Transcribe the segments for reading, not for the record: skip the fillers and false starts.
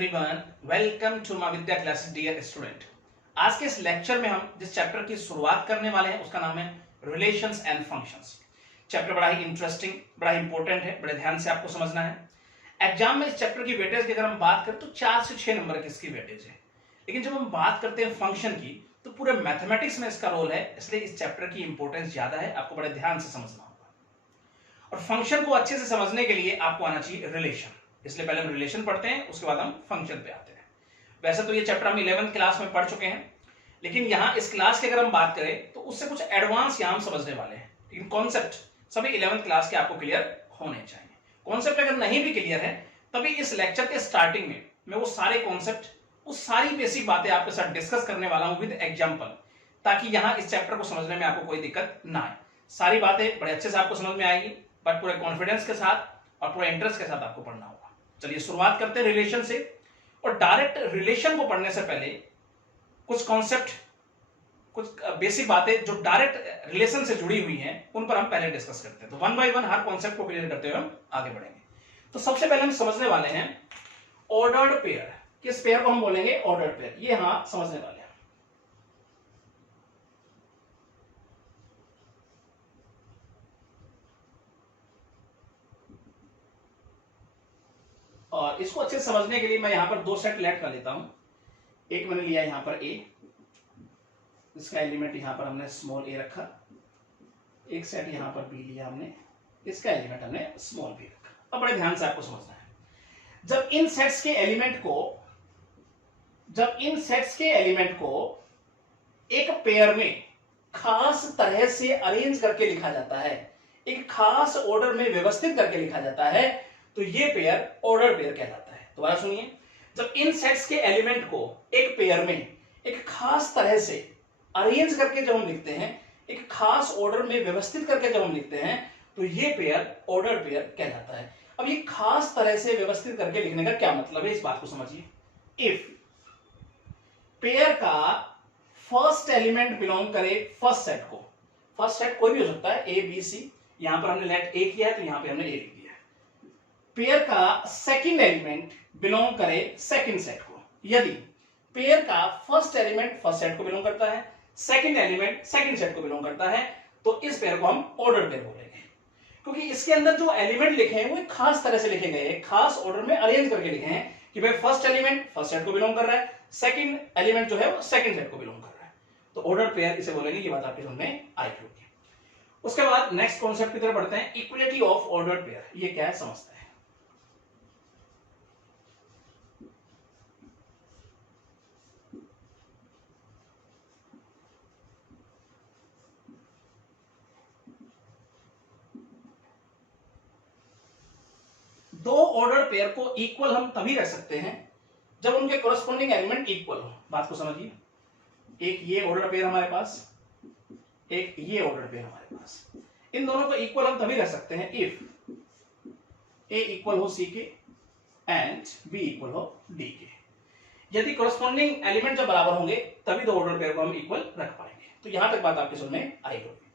Everyone, welcome to my Vidya classes dear student. आज के इस लेक्चर में हम जिस चैप्टर की शुरुआत करने वाले हैं उसका नाम है रिलेशंस एंड फंक्शंस। चैप्टर बड़ा ही इंटरेस्टिंग, बड़ा ही इंपॉर्टेंट है, बड़े ध्यान से आपको समझना है। एग्जाम में इस चैप्टर की वेटेज की अगर हम बात करें तो 4 से 6 नंबर की इसकी वेटेज है, लेकिन जब हम बात करते हैं फंक्शन की तो पूरे मैथमेटिक्स में इसका रोल है, इसलिए इस चैप्टर की इंपॉर्टेंस ज्यादा है, आपको बड़े ध्यान से समझना होगा। और फंक्शन को अच्छे से समझने के लिए आपको आना चाहिए रिलेशन, इसलिए पहले हम रिलेशन पढ़ते हैं, उसके बाद हम फंक्शन पे आते हैं। वैसे तो ये चैप्टर हम 11th क्लास में पढ़ चुके हैं, लेकिन यहाँ इस क्लास की अगर हम बात करें तो उससे कुछ एडवांस यहाँ हम समझने वाले हैं, लेकिन कॉन्सेप्ट सभी 11th क्लास के आपको क्लियर होने चाहिए। कॉन्सेप्ट अगर नहीं भी क्लियर है तभी इस लेक्चर के स्टार्टिंग में मैं वो सारे कॉन्सेप्ट, वो सारी बेसिक बातें आपके साथ डिस्कस करने वाला हूं विद एग्जाम्पल, ताकि यहाँ इस चैप्टर को समझने में आपको कोई दिक्कत ना आए। सारी बातें बड़े अच्छे से आपको समझ में आएगी, बट पूरे कॉन्फिडेंस के साथ और पूरे इंटरेस्ट के साथ आपको पढ़ना होगा। चलिए शुरुआत करते हैं रिलेशन से। और डायरेक्ट रिलेशन को पढ़ने से पहले कुछ कॉन्सेप्ट, कुछ बेसिक बातें जो डायरेक्ट रिलेशन से जुड़ी हुई हैं उन पर हम पहले डिस्कस करते हैं। तो one by one her concept को क्लियर करते हुए हम आगे बढ़ेंगे। तो सबसे पहले हम समझने वाले हैं ऑर्डर्ड पेयर। किस पेयर को हम बोलेंगे? Ordered pair. ये हाँ समझने वाले हैं। और इसको अच्छे से समझने के लिए मैं यहां पर दो सेट लेट कर लेता हूं। एक मैंने लिया यहां पर ए, इसका एलिमेंट यहां पर हमने स्मॉल ए रखा। एक सेट यहां पर बी लिया हमने, इसका एलिमेंट हमने स्मॉल बी रखा। अब बड़े ध्यान से आपको समझना है, जब इन सेट्स के एलिमेंट को एक पेयर में खास तरह से अरेंज करके लिखा जाता है, एक खास ऑर्डर में व्यवस्थित करके लिखा जाता है, तो ये पेयर ऑर्डर पेयर कहलाता है। दोबारा सुनिए, जब इन सेट्स के एलिमेंट को एक पेयर में एक खास तरह से अरेंज करके जब हम लिखते हैं, एक खास ऑर्डर में व्यवस्थित करके जब हम लिखते हैं, तो ये पेयर ऑर्डर पेयर कहलाता है। अब ये खास तरह से व्यवस्थित करके लिखने का क्या मतलब है, इस बात को समझिए। इफ पेयर का फर्स्ट एलिमेंट बिलोंग करे फर्स्ट सेट को, फर्स्ट सेट कोई भी हो सकता है, ए बी सी, यहां पर हमने लेट ए किया है तो यहां पे हमने ए लिख दिया। पेयर का सेकंड एलिमेंट बिलोंग करे सेकंड सेट को, यदि पेयर का फर्स्ट एलिमेंट फर्स्ट सेट को बिलोंग करता है, सेकंड एलिमेंट सेकंड सेट को बिलोंग करता है, तो इस पेयर को हम ऑर्डर पेयर बोलेंगे, क्योंकि इसके अंदर जो एलिमेंट लिखे हैं वो खास तरह से लिखे गए हैं, खास ऑर्डर में अरेंज करके लिखे हैं कि भाई फर्स्ट एलिमेंट फर्स्ट सेट को बिलोंग कर रहा है, सेकंड एलिमेंट जो है वो सेकंड सेट को बिलोंग कर रहा है, तो ऑर्डर पेयर इसे बोलेंगे। ये बात आपके समझ में आई होगी। उसके बाद नेक्स्ट कॉन्सेप्ट की तरफ बढ़ते हैं, इक्वलिटी ऑफ ऑर्डर पेयर। ये क्या है समझते हैं। दो ऑर्डर पेयर को इक्वल हम तभी रख सकते हैं जब उनके कोरस्पॉन्डिंग एलिमेंट इक्वल हो। बात को समझिए, एक ये ऑर्डर पेयर हमारे पास, एक ये ऑर्डर पेयर हमारे पास, इन दोनों को इक्वल हम तभी रख सकते हैं इफ ए इक्वल हो सी के एंड बी इक्वल हो डी के। यदि कोरस्पॉन्डिंग एलिमेंट जब बराबर होंगे तभी दो ऑर्डर पेयर को हम इक्वल रख पाएंगे। तो यहां तक बात आपके समझ में आई होगी।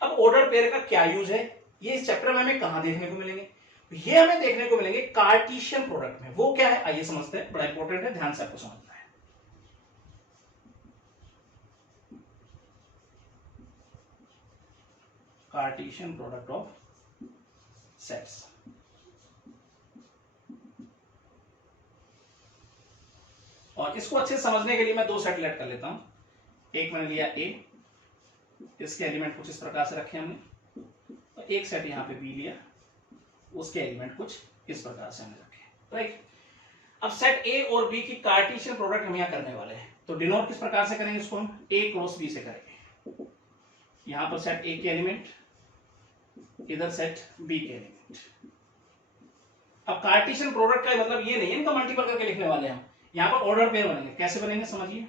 अब ऑर्डर पेयर का क्या यूज है, ये इस चैप्टर में हमें कहां देखने को मिलेंगे? ये हमें देखने को मिलेंगे कार्टेशियन प्रोडक्ट में। वो क्या है आइए समझते हैं, बड़ा इंपॉर्टेंट है, ध्यान से आपको समझना है। Cartesian product of sets. और इसको अच्छे से समझने के लिए मैं दो सेट लेट कर लेता हूं। एक मैंने लिया ए, इसके एलिमेंट कुछ इस प्रकार से रखे हमने, और एक सेट यहां पे बी लिया, उसके एलिमेंट कुछ इस प्रकार से हमने रखे, राइट। अब सेट ए और बी की कार्टेशियन प्रोडक्ट हम यहां करने वाले हैं, तो डिनोट किस प्रकार से करेंगे इसको? हम ए क्रॉस बी से करेंगे। यहां पर सेट ए के एलिमेंट, इधर सेट बी के एलिमेंट। अब कार्टेशियन प्रोडक्ट का मतलब ये नहीं है इनका मल्टीपल करके लिखने वाले हम, यहां पर ऑर्डर पेयर बनेंगे। कैसे बनेंगे समझिए,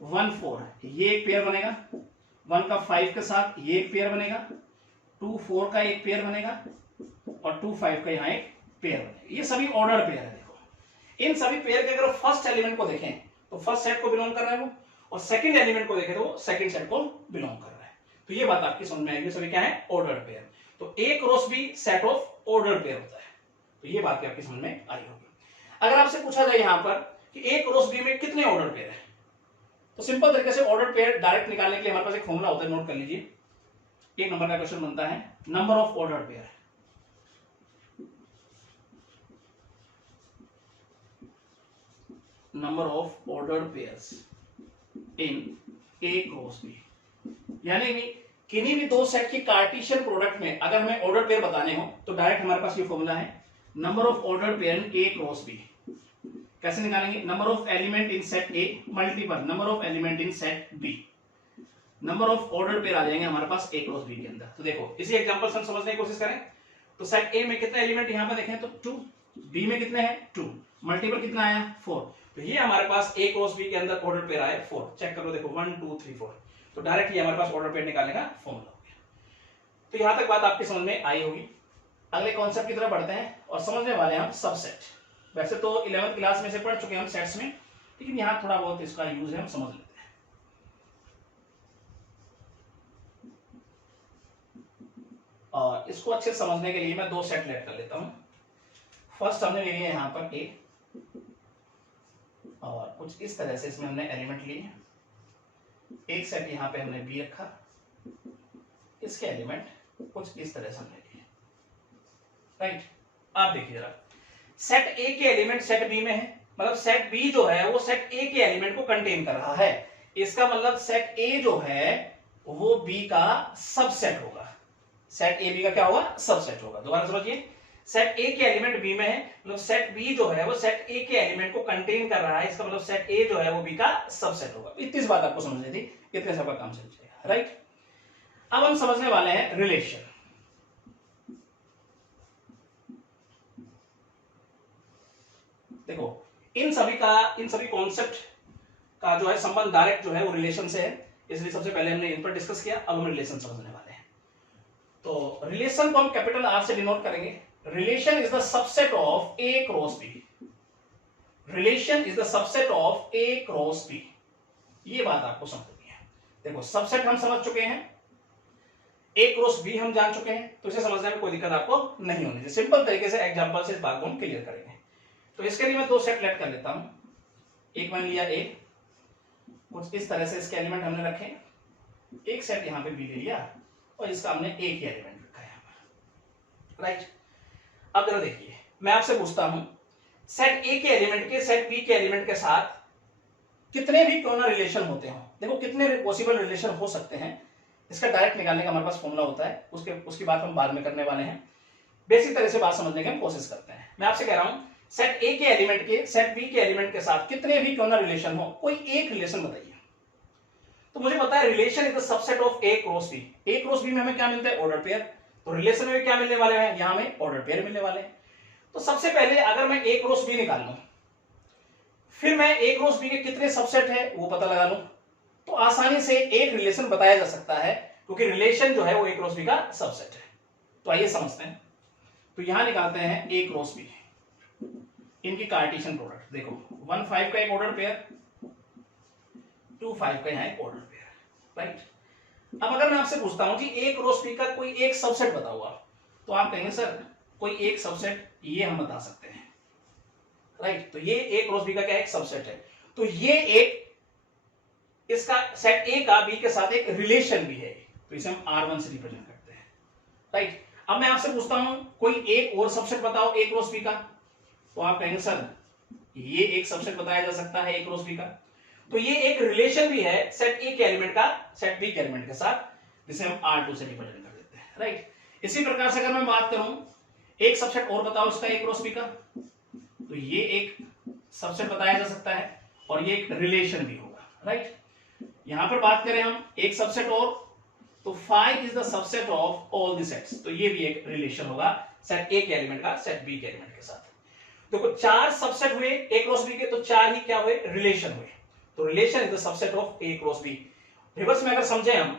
1 4 ये एक पेयर बनेगा, 1 का 5 के साथ ये एक पेयर बनेगा, 2 4 का एक पेयर बनेगा, और 2 5 का यहां एक पेयर बनेगा। ये सभी ऑर्डर पेयर है। देखो इन सभी पेयर के अगर फर्स्ट एलिमेंट को देखें तो फर्स्ट सेट को बिलोंग कर रहा है वो, और सेकंड एलिमेंट को देखें तो वो सेकंड सेट को बिलोंग कर रहा है। तो ये बात आपकी समझ में आएगी, सभी क्या है? Order pair. तो A cross B set of order pair होता है। तो ये बात आपकी समझ में आई होगी। अगर आपसे पूछा जाए यहां पर कि ए क्रॉस बी में कितने ऑर्डर पेयर है, तो सिंपल तरीके से ऑर्डर पेयर डायरेक्ट निकालने के लिए हमारे पास एक फॉर्मूला होता है, नोट कर लीजिए। एक नंबर का क्वेश्चन बनता है number of order pair, number of order pairs in A cross B, यानी कि किन्हीं भी दो सेट की कार्टेशियन प्रोडक्ट में अगर हमें ऑर्डर पेयर बताने हो तो डायरेक्ट हमारे पास ये फॉर्मूला है, number of order pair in A cross B. कैसे निकालेंगे, number of element in set A multiple number of element in set B, number of order pair आ जाएंगे हमारे पास ए क्रॉस बी के अंदर। तो देखो इसी एग्जांपल से हम समझने की कोशिश करें तो सेट ए में कितने एलिमेंट यहां पर देखें तो 2, बी में कितने हैं 2, मल्टीपल कितना आया 4, तो ये हमारे पास ए क्रॉस बी के अंदर ऑर्डर पेयर आए 4। चेक करो देखो 1 2 3 4, तो डायरेक्ट ये हमारे पास ऑर्डर पेयर निकालने का फॉर्मूला हो गया। तो यहां तक बात आपकी समझ में आई होगी। अगले कॉन्सेप्ट की तरफ बढ़ते हैं और समझने वाले हैं हम सबसेट। वैसे तो 11th क्लास में से पढ़ चुके हैं हम सेट्स में, लेकिन यहां थोड़ा बहुत इसका यूज है, हम समझ लेते हैं। और इसको अच्छे से समझने के लिए मैं दो सेट लेट कर लेता हूं। फर्स्ट हमने ले लिया यहां पर ए, और कुछ इस तरह से इसमें हमने एलिमेंट लिए। एक सेट यहां पे हमने बी रखा, इसके एलिमेंट कुछ इस तरह से हमने लिए, राइट। आप देखिए जरा, सेट ए के एलिमेंट सेट बी में है, मतलब सेट बी जो है वो सेट ए के एलिमेंट को कंटेन कर रहा है। इसका मतलब सेट ए जो है वो बी का सबसेट होगा। सेट ए बी का क्या होगा, सबसेट होगा। दोबारा समझिए, सेट ए के एलिमेंट बी में है, मतलब सेट बी जो है वो सेट ए के एलिमेंट को कंटेन कर रहा है। इसका मतलब सेट ए जो है वो बी का सबसेट होगा। इतनी बात आपको समझनी थी, इतने सब का काम समझ जाएगा, राइट। अब हम समझने वाले हैं रिलेशन। देखो इन सभी कॉन्सेप्ट का जो है संबंध डायरेक्ट जो है वो रिलेशन से है, इसलिए सबसे पहले हमने इन पर डिस्कस किया। अब हम रिलेशन समझने वाले हैं। तो रिलेशन को हम कैपिटल आर से डिनोट करेंगे। Relation is the subset of A cross B, relation is the subset of A cross B. ये बात आपको समझनी है। देखो सबसेट हम समझ चुके हैं, ए क्रॉस बी हम जान चुके हैं, तो इसे समझने में कोई दिक्कत आपको नहीं होनी चाहिए। सिंपल तरीके से एग्जांपल से इस बात को हम क्लियर करेंगे। तो इसके लिए मैं दो सेट लेट कर लेता हूं। एक मैंने लिया ए, कुछ इस तरह से इसके एलिमेंट हमने रखे। एक सेट यहां पे बी ले लिया और इसका हमने ए के एलिमेंट रखा है यहां पर, राइट। अब जरा देखिए, मैं आपसे पूछता हूं सेट ए के एलिमेंट के सेट बी के एलिमेंट के साथ कितने भी क्यों ना रिलेशन होते हो, देखो कितने पॉसिबल रिलेशन हो सकते हैं, इसका डायरेक्ट निकालने का हमारे पास फॉर्मूला होता है। उसकी बात हम बाद में करने वाले हैं। बेसिक तरह से बात समझने की हम कोशिश करते हैं। मैं आपसे कह रहा हूं सेट ए के एलिमेंट के सेट बी के एलिमेंट के साथ कितने भी क्यों ना रिलेशन हो, कोई एक रिलेशन बताइए। तो मुझे पता है relation is the subset of A cross B. A cross B में हमें क्या मिलता है, ऑर्डर पेयर। तो रिलेशन में क्या मिलने वाले हैं, यहां हमें ऑर्डर पेयर मिलने वाले हैं। तो सबसे पहले अगर मैं ए क्रॉस बी निकाल लूं, फिर मैं ए क्रॉस बी के कितने सबसेट है वो पता लगा लूं, तो आसानी से एक रिलेशन बताया जा सकता है, क्योंकि रिलेशन जो है वो ए क्रॉस बी का सबसेट है। तो आइए समझते हैं। तो यहां निकालते हैं ए क्रॉस बी, इनकी कार्टेशियन प्रोडक्ट। देखो 1 5 का एक ऑर्डर पेयर, 2 5 का यहां एक ऑर्डर पेयर, राइट। अब अगर मैं आपसे पूछता हूं कि ए क्रॉस बी का कोई एक सबसेट बताओ आप, तो आप कहेंगे सर कोई एक सबसेट ये हम बता सकते हैं, राइट। तो ये ए क्रॉस बी का क्या एक सबसेट है। तो ये एक इसका सेट ए का बी के साथ एक रिलेशन भी है, तो इसे हम R1 से रिप्रेजेंट करते हैं, राइट। अब मैं आपसे पूछता हूं कोई एक और सबसेट बताओ ए क्रॉस बी का, तो आप कहेंगे सर ये एक सबसेट बताया जा सकता है ए क्रॉस बी का। तो ये एक रिलेशन भी है सेट ए के एलिमेंट का सेट बी के एलिमेंट के साथ, जिसे हम R2 से रिप्रेजेंट कर देते हैं, राइट। इसी प्रकार से अगर मैं बात करूं एक सबसेट और बताओ इसका ए क्रॉस बी का, तो ये एक सबसेट बताया जा सकता है और ये एक रिलेशन भी होगा, राइट। यहां पर बात करें हम एक सबसेट और, तो 5 is the subset of all the sets, तो ये भी एक रिलेशन होगा सेट ए के एलिमेंट का सेट बी के एलिमेंट के साथ। देखो 4 सबसेट हुए ए क्रॉस बी के, तो 4 ही क्या हुए, रिलेशन हुए। तो relation is the subset of A cross B. Reverse में अगर समझे हम,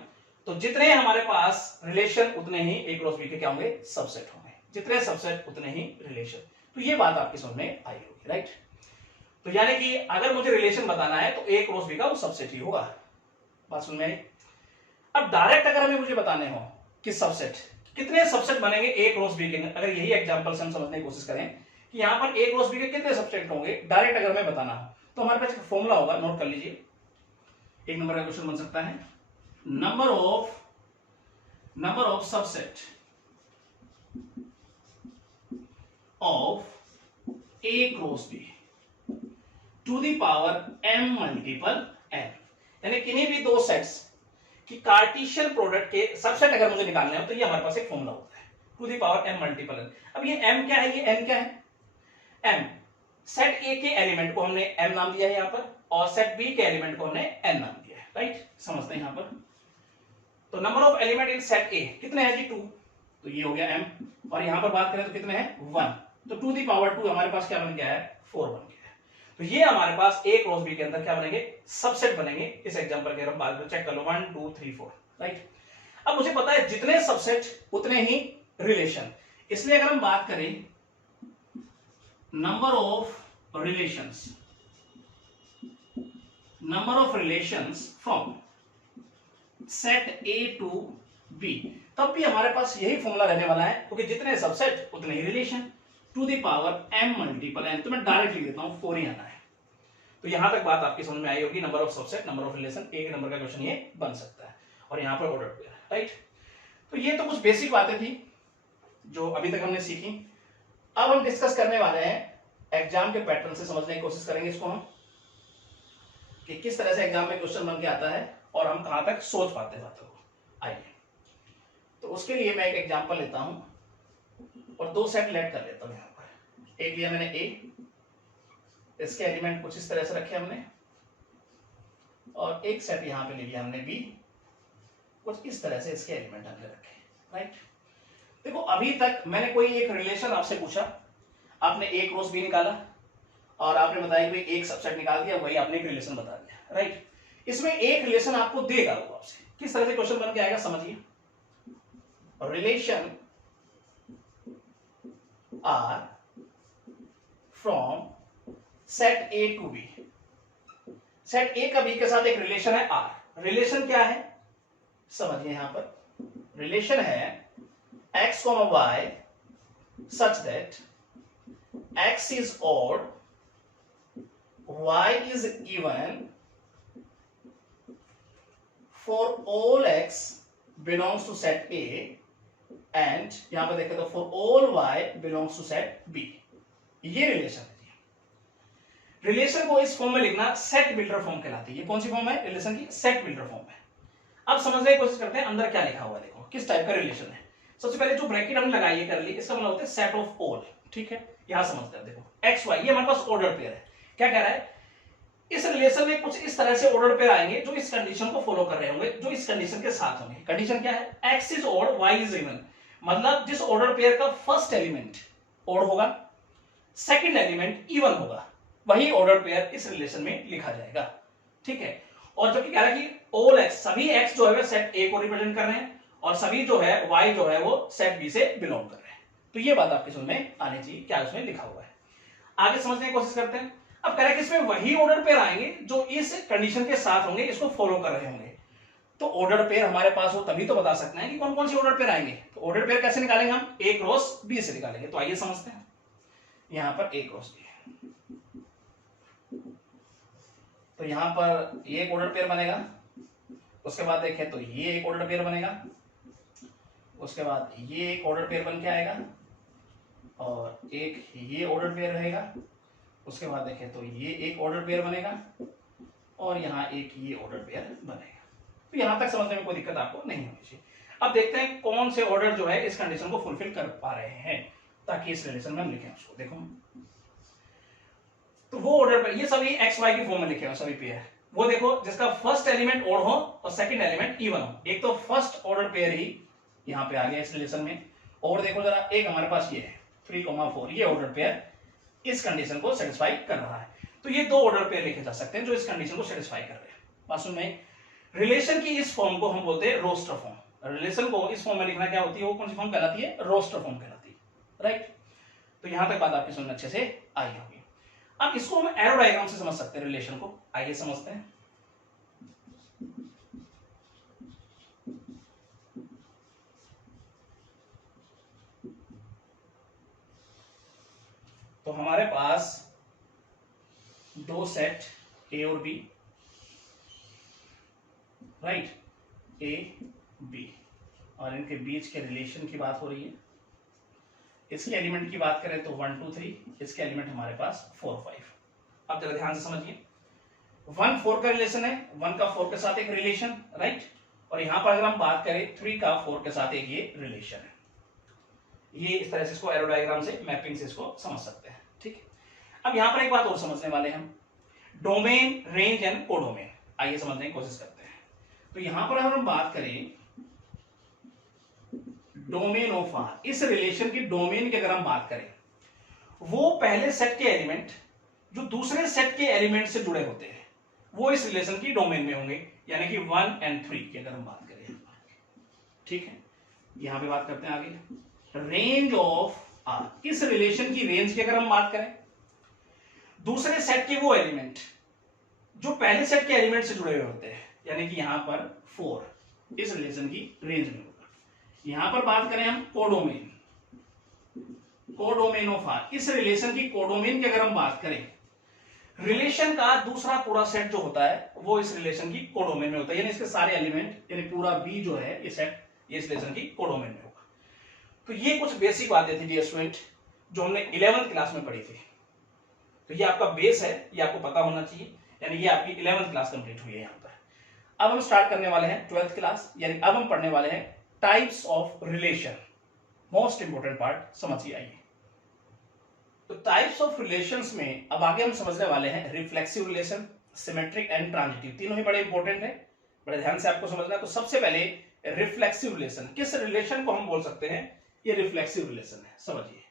तो जितने हमारे पास रिलेशन उतने ही ए क्रॉस बी के क्या होंगे, सबसेट होंगे। जितने सबसेट उतने ही रिलेशन। तो ये बात आपकी समझ में आई होगी, राइट। तो यानी कि अगर मुझे रिलेशन बताना है तो ए क्रॉस बी का वो सबसेट ही होगा। बात सुन में। अब डायरेक्ट अगर हमें मुझे बताने हो कि सबसेट कितने सबसेट बनेंगे ए क्रॉस बी के, अगर यही एग्जांपल से हम समझने की कोशिश करें कि यहाँ पर ए क्रॉस बी के कितने सबसेट होंगे, डायरेक्ट अगर मैं बताना हो तो हमारे पास एक फॉर्मूला होगा, नोट कर लीजिए। एक नंबर का क्वेश्चन बन सकता है, number of subset of A cross B two the power m multiple n, यानी किन्हीं भी दो सेट्स कि कार्टेशियन प्रोडक्ट के सबसेट अगर मुझे निकालने हो तो ये हमारे पास एक फॉर्मूला होता है, two the power m multiple n। अब ये m क्या है, ये n क्या है, m सेट A के एलिमेंट को हमने m नाम दिया है यहाँ पर, और सेट B के एलिमेंट को हमने n नाम दिया है, राइट। समझते हैं यहाँ पर, तो number of element in set A कितने हैं जी, 2, तो ये हो गया m, और यहाँ पर बात करें तो कितने हैं, 1, तो टू दी पावर 2 हमारे पास क्या बन गया है, 4 बन गया है। तो ये हमारे पास A क्रॉस B के अंदर क्या बनेंगे, सबसेट बनेंगे। इस एग्जांपल के हम बाद में चेक कर लो, 1 2 3 4, राइट। अब मुझे पता है जितने सबसेट उतने ही रिलेशन, इसलिए अगर हम बात करें number of relations from set A to B, तब भी हमारे पास यही फॉर्मूला रहने वाला है, क्योंकि जितने सबसेट उतने ही relation, to the power m multiple n। तो मैं डायरेक्ट लिख देता हूं, 4 ही आना है। तो यहां तक बात आपकी समझ में आई होगी, number of subset, number of relation, एक नंबर का क्वेश्चन ये बन सकता है, और यहां पर ऑर्डर पेयर, राइट। तो ये तो कुछ बेसिक बातें थी जो अभी तक हमने सीखी। अब हम डिस्कस करने वाले हैं एग्जाम के पैटर्न से, समझने की कोशिश करेंगे इसको हम, कि किस तरह से एग्जाम में क्वेश्चन बन के आता है और हम कहां तक सोच पाते बातों को। आइए, तो उसके लिए मैं एक एग्जांपल लेता हूं और दो सेट लेट कर लेता हूं। यहां पर एक लिया मैंने A, इसके एलिमेंट कुछ इस तरह से रखे हमने, और एक सेट यहां पे ले लिया हमने B, कुछ इस तरह से इसके एलिमेंट हमने रखे, राइट। देखो अभी तक मैंने कोई एक रिलेशन आपसे पूछा, आपने A क्रॉस B निकाला और आपने बताया कि एक सबसेट निकाल दिया, वही आपने एक रिलेशन बता दिया, राइट। इसमें एक रिलेशन आपको देगा वो आपसे, किस तरह से क्वेश्चन बन के आएगा समझिए। Relation R from set A to B, set A का B के साथ एक रिलेशन है R। रिलेशन क्या है समझिए, यहां पर रिलेशन है x, y such that x is odd, y is even for all x belongs to set A, and यहां पर देखें तो for all y belongs to set B। ये रिलेशन है। रिलेशन को इस फॉर्म में लिखना सेट बिल्डर फॉर्म कहलाती है। ये कौन सी फॉर्म है रिलेशन की, सेट बिल्डर फॉर्म है। अब समझने की कोशिश करते हैं अंदर क्या लिखा हुआ है, देखो किस टाइप का रिलेशन है। सबसे पहले जो ब्रैकेट हमने लगाई है कर ली, इसका मतलब होता है सेट ऑफ ऑल, ठीक है। यहां समझते हैं, देखो एक्स वाई ये हमारे पास ऑर्डर पेयर है। क्या कह रहा है, इस रिलेशन में कुछ इस तरह से ऑर्डर पेयर आएंगे जो इस कंडीशन को फॉलो कर रहे होंगे, जो इस कंडीशन के साथ होंगे। कंडीशन क्या है, X is odd Y is even, मतलब जिस ऑर्डर पेयर का फर्स्ट एलिमेंट ऑड होगा, सेकंड एलिमेंट इवन होगा, वही ऑर्डर पेयर इस रिलेशन में लिखा जाएगा, ठीक है। और जबकि कह रहा है कि ऑल एक्स, सभी एक्स जो है सेट ए को रिप्रेजेंट कर रहे हैं, और सभी जो है वाई जो है वो सेट बी से बिलोंग कर रहे हैं। तो ये बात आपकी समझ में आनी चाहिए, क्या उसमें लिखा हुआ है। आगे समझने की कोशिश करते हैं। अब कह रहा है कि इसमें वही ऑर्डर पेयर आएंगे जो इस कंडीशन के साथ होंगे, इसको फॉलो कर रहे होंगे। तो ऑर्डर पेयर हमारे पास हो तभी तो बता सकते हैं कि कौन कौन सी ऑर्डर पेयर आएंगे। तो ऑर्डर पेयर कैसे निकालेंगे हम, ए क्रॉस बी से निकालेंगे। तो आइए समझते हैं, यहां पर ए क्रॉस बी, तो यहां पर ये एक ऑर्डर पेयर बनेगा, उसके बाद देखें तो ये एक ऑर्डर पेयर बनेगा, उसके बाद ये एक ऑर्डर पेयर बन के आएगा, और एक ये ऑर्डर पेयर रहेगा, उसके बाद देखें तो ये एक ऑर्डर पेयर बनेगा, और यहाँ एक ये ऑर्डर पेयर बनेगा। तो यहां तक समझने में कोई दिक्कत आपको नहीं होनी चाहिए। अब देखते हैं कौन से ऑर्डर जो है इस कंडीशन को फुलफिल कर पा रहे हैं, ताकि इस रिलेशन में हम लिखें उसको। देखो तो वो ऑर्डर पेयर, ये सभी एक्स वाई की फॉर्म में लिखे हुए सभी पेयर, वो देखो जिसका फर्स्ट एलिमेंट ऑड हो और सेकंड एलिमेंट इवन हो। एक तो फर्स्ट ऑर्डर पेयर ही यहां पे आ गया इस रिलेशन में, और देखो जरा एक हमारे पास ये है 3,4, ये ऑर्डर पेयर इस कंडीशन को सेटिस्फाई कर रहा है। तो ये दो ऑर्डर पेयर लिखे जा सकते हैं जो इस कंडीशन को सेटिस्फाई कर रहे हैं। बात में रिलेशन की इस फॉर्म को हम बोलते हैं रोस्टर फॉर्म। रिलेशन को इस फॉर्म में लिखना क्या होती है, वो कौन सी फॉर्म कहलाती है, रोस्टर फॉर्म कहलाती है, राइट। तो यहां तक बात आपकी समझ अच्छे से आई होगी। अब इसको हम एरो डायग्राम से समझ सकते हैं रिलेशन को, आइए समझते हैं। तो हमारे पास दो सेट ए और बी, राइट, ए बी, और इनके बीच के रिलेशन की बात हो रही है। इसके एलिमेंट की बात करें तो 1 2 3, इसके एलिमेंट हमारे पास 4 5। अब जरा ध्यान से समझिए, 1 4 का रिलेशन है, 1 का 4 के साथ एक रिलेशन, राइट, और यहां पर अगर हम बात करें 3 का 4 के साथ एक ये रिलेशन है। ये इस तरह से इसको एरो डायग्राम से, मैपिंग से इसको समझ सकते हैं, ठीक है। अब यहां पर एक बात और समझने वाले हम, डोमेन, रेंज एंड कोडोमेन। आइए समझने की कोशिश करते हैं। तो यहां पर अगर हम बात करें डोमेन ऑफ आर, इस रिलेशन की डोमेन की अगर हम बात करें, वो पहले सेट के एलिमेंट जो दूसरे सेट के एलिमेंट से जुड़े होते हैं वो इस रिलेशन की डोमेन में होंगे, यानी कि 1 और 3 की अगर हम बात करें, ठीक है। यहां पे बात करते हैं आगे, रेंज ऑफ आर, इस रिलेशन की रेंज की अगर हम बात करें, दूसरे सेट के वो एलिमेंट जो पहले सेट के एलिमेंट से जुड़े हुए होते हैं, यानी कि यहां पर 4 इस रिलेशन की रेंज में होगा। यहां पर बात करें हम कोडोमेन, कोडोमेन ऑफ आर, इस रिलेशन की कोडोमेन की अगर हम बात करें, रिलेशन का दूसरा पूरा सेट जो होता है वो इस रिलेशन की कोडोमेन में होता है, यानी इसके सारे एलिमेंट, यानी पूरा बी जो है ये सेट, ये इस रिलेशन की कोडोमेन में होगा। तो ये कुछ बेसिक बातें थी डियर स्टूडेंट जो हमने 11th क्लास में पढ़ी थी। तो ये आपका बेस है, ये आपको पता होना चाहिए, यानी ये आपकी 11th क्लास कंप्लीट हुई है यहां पर। अब हम स्टार्ट करने वाले हैं 12th क्लास, यानी अब हम पढ़ने वाले हैं types of relation. Most important part समझिए। आइए, तो टाइप्स ऑफ रिलेशंस में अब आगे हम समझने वाले हैं reflexive relation, symmetric and transitive. तीनों ही बड़े इंपॉर्टेंट है, बड़े ध्यान से आपको समझना है। तो सबसे पहले रिफ्लेक्सिव रिलेशन, किस रिलेशन को हम बोल सकते हैं, ये रिफ्लेक्सिव रिलेशन है, समझिए।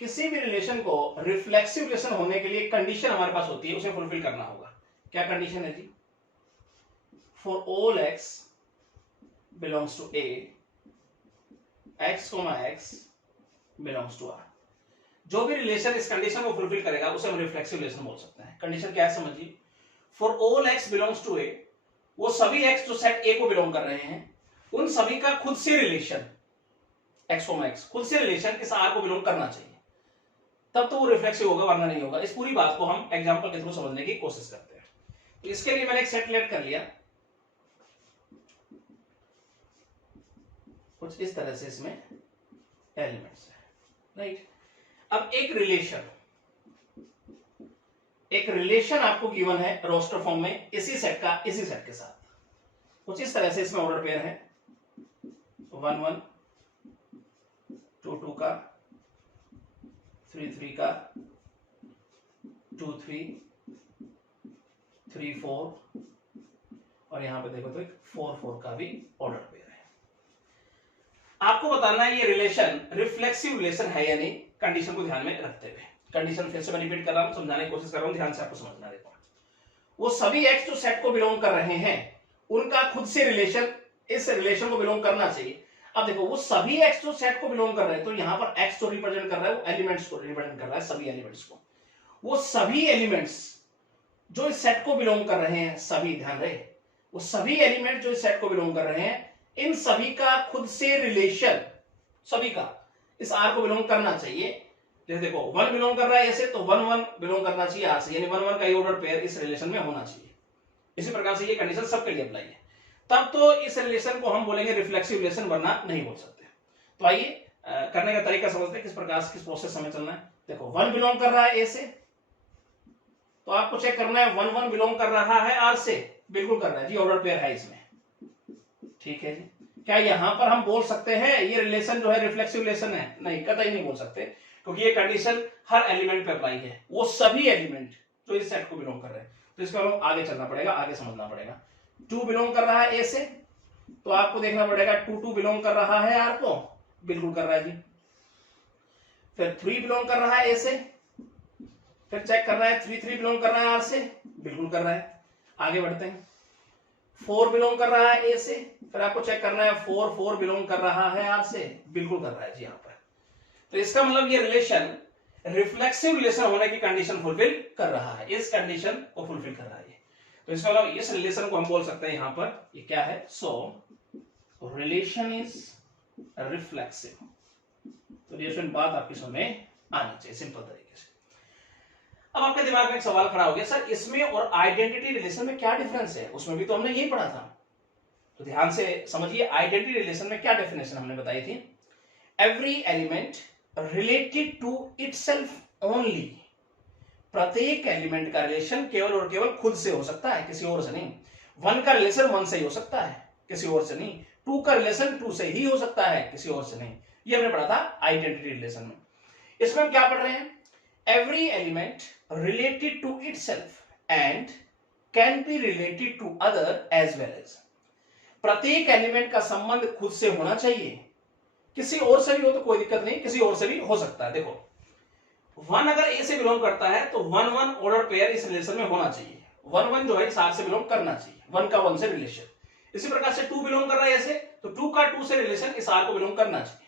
किसी भी रिलेशन को रिफ्लेक्सिव रिलेशन होने के लिए कंडीशन हमारे पास होती है, उसे फुलफिल करना होगा। क्या कंडीशन है जी, for all x belongs to A, x belongs to R. जो भी रिलेशन इस कंडीशन को फुलफिल करेगा उसे हम रिफ्लेक्सिव रिलेशन बोल सकते हैं। कंडीशन क्या है समझिए, for all x belongs to A, वो सभी एक्स जो सेट ए को बिलोंग कर रहे हैं उन सभी का खुद से रिलेशन, एक्स खुद से रिलेशन इस आर को बिलोंग करना चाहिए, तब तो वो रिफ्लेक्सिव होगा, वरना नहीं होगा। इस पूरी बात को हम एग्जांपल के थ्रू समझने की कोशिश करते हैं। तो इसके लिए मैंने एक सेट लेट कर लिया, कुछ इस तरह से इसमें एलिमेंट्स है, राइट। अब एक रिलेशन आपको गिवन है रोस्टर फॉर्म में, इसी सेट का इसी सेट के साथ, कुछ इस तरह से इसमें ऑर्डर पेयर है, 1 1 2 2 का, 3 3 का, 2 3 3 4, और यहां पे देखो तो एक 4 4 का भी ऑर्डर पेयर है। आपको बताना है ये रिलेशन रिफ्लेक्सिव रिलेशन है या नहीं, कंडीशन को ध्यान में रखते हुए। कंडीशन फिर से मैं रिपीट कर रहा हूं, समझाने की कोशिश कर रहा हूं, ध्यान से आपको समझना। देखो, वो सभी एक्स जो सेट को बिलोंग कर रहे हैं उनका खुद से रिलेशन इस रिलेशन को बिलोंग करना चाहिए। अब देखो, वो सभी एक्स जो सेट को बिलोंग कर रहे हैं, तो यहां पर एक्स जो रिप्रेजेंट कर रहा है वो एलिमेंट्स को रिप्रेजेंट कर रहा है, सभी एलिमेंट्स को। वो सभी एलिमेंट्स जो इस सेट को बिलोंग कर रहे हैं, सभी, ध्यान रहे, वो सभी एलिमेंट जो इस सेट को बिलोंग कर रहे हैं, इन सभी का खुद से रिलेशन, सभी का इस आर को बिलोंग करना चाहिए। जैसे देखो, 1 बिलोंग कर रहा है ऐसे, तो 1 1 बिलोंग करना चाहिए आर से, यानी 1 1 का ऑर्डर पेयर इस रिलेशन में होना चाहिए। इसी प्रकार से ये कंडीशन सबके लिए अप्लाई है, तब तो इस रिलेशन को हम बोलेंगे रिफ्लेक्सिव रिलेशन, वरना नहीं बोल सकते। तो आइए करने का तरीका समझते हैं, किस प्रकार से, किस प्रोसेस हमें चलना है। देखो, 1 बिलोंग कर रहा है ए से, तो आपको चेक करना है 1 1 बिलोंग कर रहा है आर से, बिल्कुल कर रहा है जी, ऑर्डर पेयर है इसमें, ठीक है जी। क्या यहां पर हम बोल सकते हैं ये रिलेशन जो है रिफ्लेक्सिव रिलेशन है? नहीं, कतई नहीं बोल सकते, क्योंकि ये कंडीशन हर एलिमेंट पे अप्लाई है, वो सभी एलिमेंट जो इस सेट को बिलोंग कर रहे हैं। तो इसका हम आगे चलना पड़ेगा, आगे समझना पड़ेगा। 2 बिलोंग कर रहा है ए से, तो आपको देखना पड़ेगा 2 2 बिलोंग कर रहा है आर को, बिल्कुल कर रहा है जी। फिर 3 बिलोंग कर रहा है ए से, फिर चेक कर रहा है 3 3 बिलोंग कर रहा है आर से, बिल्कुल कर रहा है। आगे बढ़ते हैं, 4 बिलोंग कर रहा है ए से, फिर आपको चेक करना है 4 4 बिलोंग कर रहा है आर से, बिल्कुल कर रहा है जी यहाँ पर। तो इसका मतलब ये रिलेशन रिफ्लेक्सिव रिलेशन होने की कंडीशन फुलफिल कर रहा है, इस कंडीशन को फुलफिल कर रहा है। तो इसका मतलब इस रिलेशन को हम बोल सकते हैं यहां पर ये क्या है, सो रिलेशन इज रिफ्लेक्सिव। तो ये बात आपकी समझ में आनी चाहिए सिंपल तरीके से। अब आपके दिमाग में एक सवाल खड़ा हो गया, सर इसमें और आइडेंटिटी रिलेशन में क्या डिफरेंस है, उसमें भी तो हमने यही पढ़ा था। तो ध्यान से समझिए, आइडेंटिटी रिलेशन में क्या डेफिनेशन हमने बताई थी, every element related to itself only, प्रत्येक एलिमेंट का रिलेशन केवल और केवल खुद से हो सकता है, किसी और से नहीं। वन का रिलेशन वन से ही हो सकता है, किसी और से नहीं। टू का रिलेशन टू से ही हो सकता है, किसी और से नहीं। ये हमने पढ़ा था आइडेंटिटी रिलेशन में। इसमें हम क्या पढ़ रहे हैं, every element related to itself and can be related to other as well as, प्रत्येक एलिमेंट का संबंध खुद से होना चाहिए, किसी और से भी हो तो कोई दिक्कत नहीं, किसी और से भी हो सकता है। देखो वन अगर ए से बिलोंग करता है तो वन वन ऑर्डर पेयर इस रिलेशन में होना चाहिए, वन वन जो है इस आर से बिलोंग करना चाहिए, वन का वन से रिलेशन। इसी प्रकार से टू बिलोंग कर रहा है ऐसे, तो टू का टू से रिलेशन इस आर को बिलोंग करना चाहिए।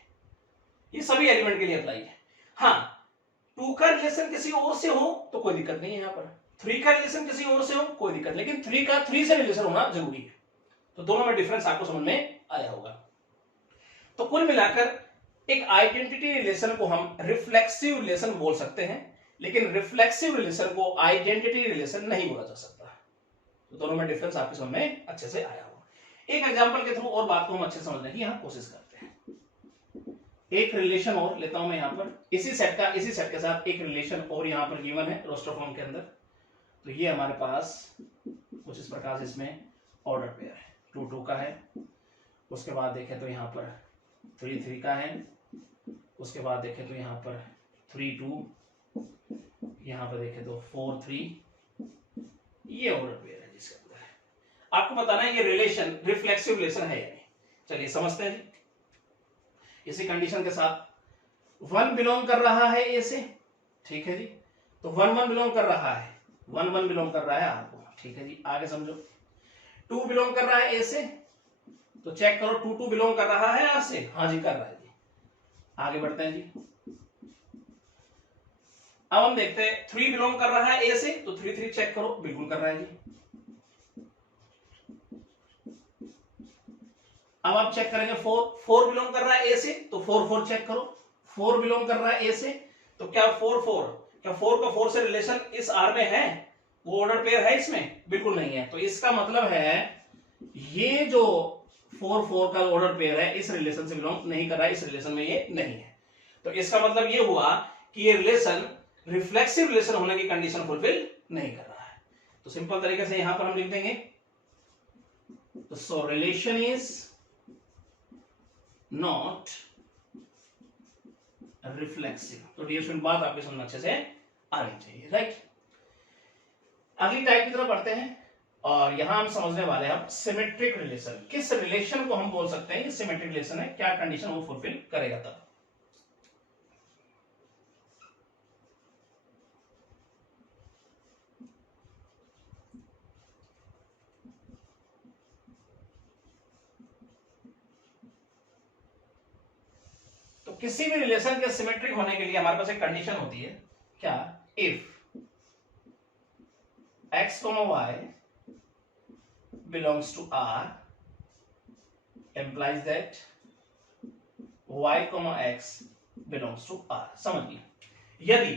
ये सभी एलिमेंट के लिए अप्लाई है। हाँ, टू का रिलेशन किसी और से हो तो कोई दिक्कत नहीं है यहाँ पर, थ्री का रिलेशन किसी और से हो कोई दिक्कत, लेकिन थ्री का थ्री से रिलेशन होना जरूरी है। तो दोनों में डिफरेंस आपको समझ में आया होगा। तो कुल मिलाकर एक आइडेंटिटी रिलेशन को हम रिफ्लेक्सिव रिलेशन बोल सकते हैं, लेकिन रिफ्लेक्सिव रिलेशन को आइडेंटिटी रिलेशन नहीं बोला जा सकता। तो दोनों में डिफरेंस आपके समझ में अच्छे से आया होगा। एक एग्जांपल के थ्रू और बात को हम अच्छे से समझने की यहां कोशिश करते हैं। एक रिलेशन और लेता हूं मैं यहां पर, इसी सेट के साथ एक रिलेशन और यहां पर गिवन है रोस्टर फॉर्म के अंदर। तो ये हमारे पास कुछ इस प्रकार से इसमें ऑर्डर पेयर है, 2 2 का है, उसके बाद देखें तो यहाँ पर 3 3 का है, उसके बाद देखें तो यहाँ पर 3 2, यहाँ पर देखें तो 4 3, ये ऑर्डर पेयर है जिसके अंदर है। आपको बताना है ये रिलेशन रिफ्लेक्सिव रिलेशन है या नहीं। चलिए समझते हैं जी। इसी कंडीशन के साथ वन बिलोंग कर रहा है ए से, ठीक है जी, तो वन वन बिलोंग कर रहा है, वन वन बिलोंग कर रहा है आपको, ठीक है जी, आगे समझो। टू बिलोंग कर रहा है ए से, तो चेक करो 2 2 बिलोंग कर रहा है आर से, हाँ जी कर रहा है जी। आगे बढ़ते हैं जी। अब हम देखते हैं 3 बिलोंग कर रहा है ए से, तो 3 3 चेक करो, बिल्कुल कर रहा है जी। अब आप चेक करेंगे 4 4 बिलोंग कर रहा है ए से, तो 4 4 चेक करो, 4 बिलोंग कर रहा है ए से, तो क्या 4 4, क्या 4 का 4 से रिलेशन इस आर में है, वो ऑर्डर पेयर है इसमें, बिल्कुल नहीं है। तो इसका मतलब है ये जो 4 4 का ऑर्डर पेयर है इस रिलेशन से बिलोंग नहीं कर रहा है, इस रिलेशन में ये नहीं है। तो इसका मतलब ये हुआ कि ये रिलेशन रिफ्लेक्सिव रिलेशन होने की कंडीशन फुलफिल नहीं कर रहा है। तो सिंपल तरीके से यहां पर हम लिख देंगे, तो सो रिलेशन इज नॉट रिफ्लेक्सिव। तो डियर स्टूडेंट बात आपके समझ अच्छे से आनी चाहिए, राइट। अगली टाइप की तरफ बढ़ते हैं और यहां हम समझने वाले हैं सिमेट्रिक रिलेशन। किस रिलेशन को हम बोल सकते हैं ये सिमेट्रिक रिलेशन है, क्या कंडीशन वो फुलफिल करेगा तब। तो किसी भी रिलेशन के सिमेट्रिक होने के लिए हमारे पास एक कंडीशन होती है, क्या, if x, y belongs to R implies that y, x belongs to R। समझिए, यदि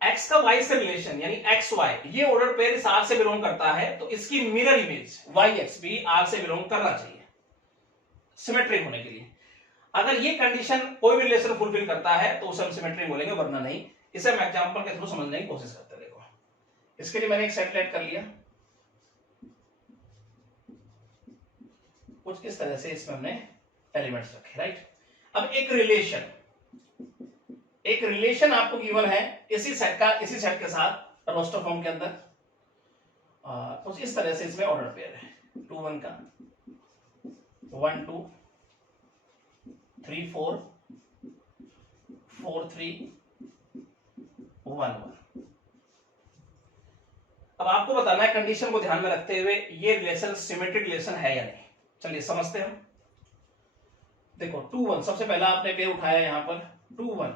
x का y से रिलेशन यानी x y ये ऑर्डर पेयर इस R से बिलोंग करता है, तो इसकी मिरर इमेज y x भी R से बिलोंग करना चाहिए सिमेट्रिक होने के लिए। अगर ये कंडीशन कोई भी रिलेशन फुलफिल करता है तो उसे हम सिमेट्रिक बोलेंगे, वरना नहीं। इसे हम एग्जांपल के थ्रू समझने की कोशिश करते हैं। देखो इसके लिए मैंने एक सेट लेट कर लिया, कुछ इस तरह से इसमें हमने एलिमेंट्स रखे, राइट। अब एक रिलेशन आपको गिवन है इसी सेट के साथ रोस्टर फॉर्म के अंदर, कुछ इस तरह से इसमें ऑर्डर पेयर है 2 1 का, 1 2 3 4 4 3 1 1। अब आपको बताना है कंडीशन को ध्यान में रखते हुए ये रिलेशन सिमेट्रिक रिलेशन है या नहीं। चलिए समझते हैं। देखो 2 1, सबसे पहला आपने पेयर उठाया यहां पर 2 1,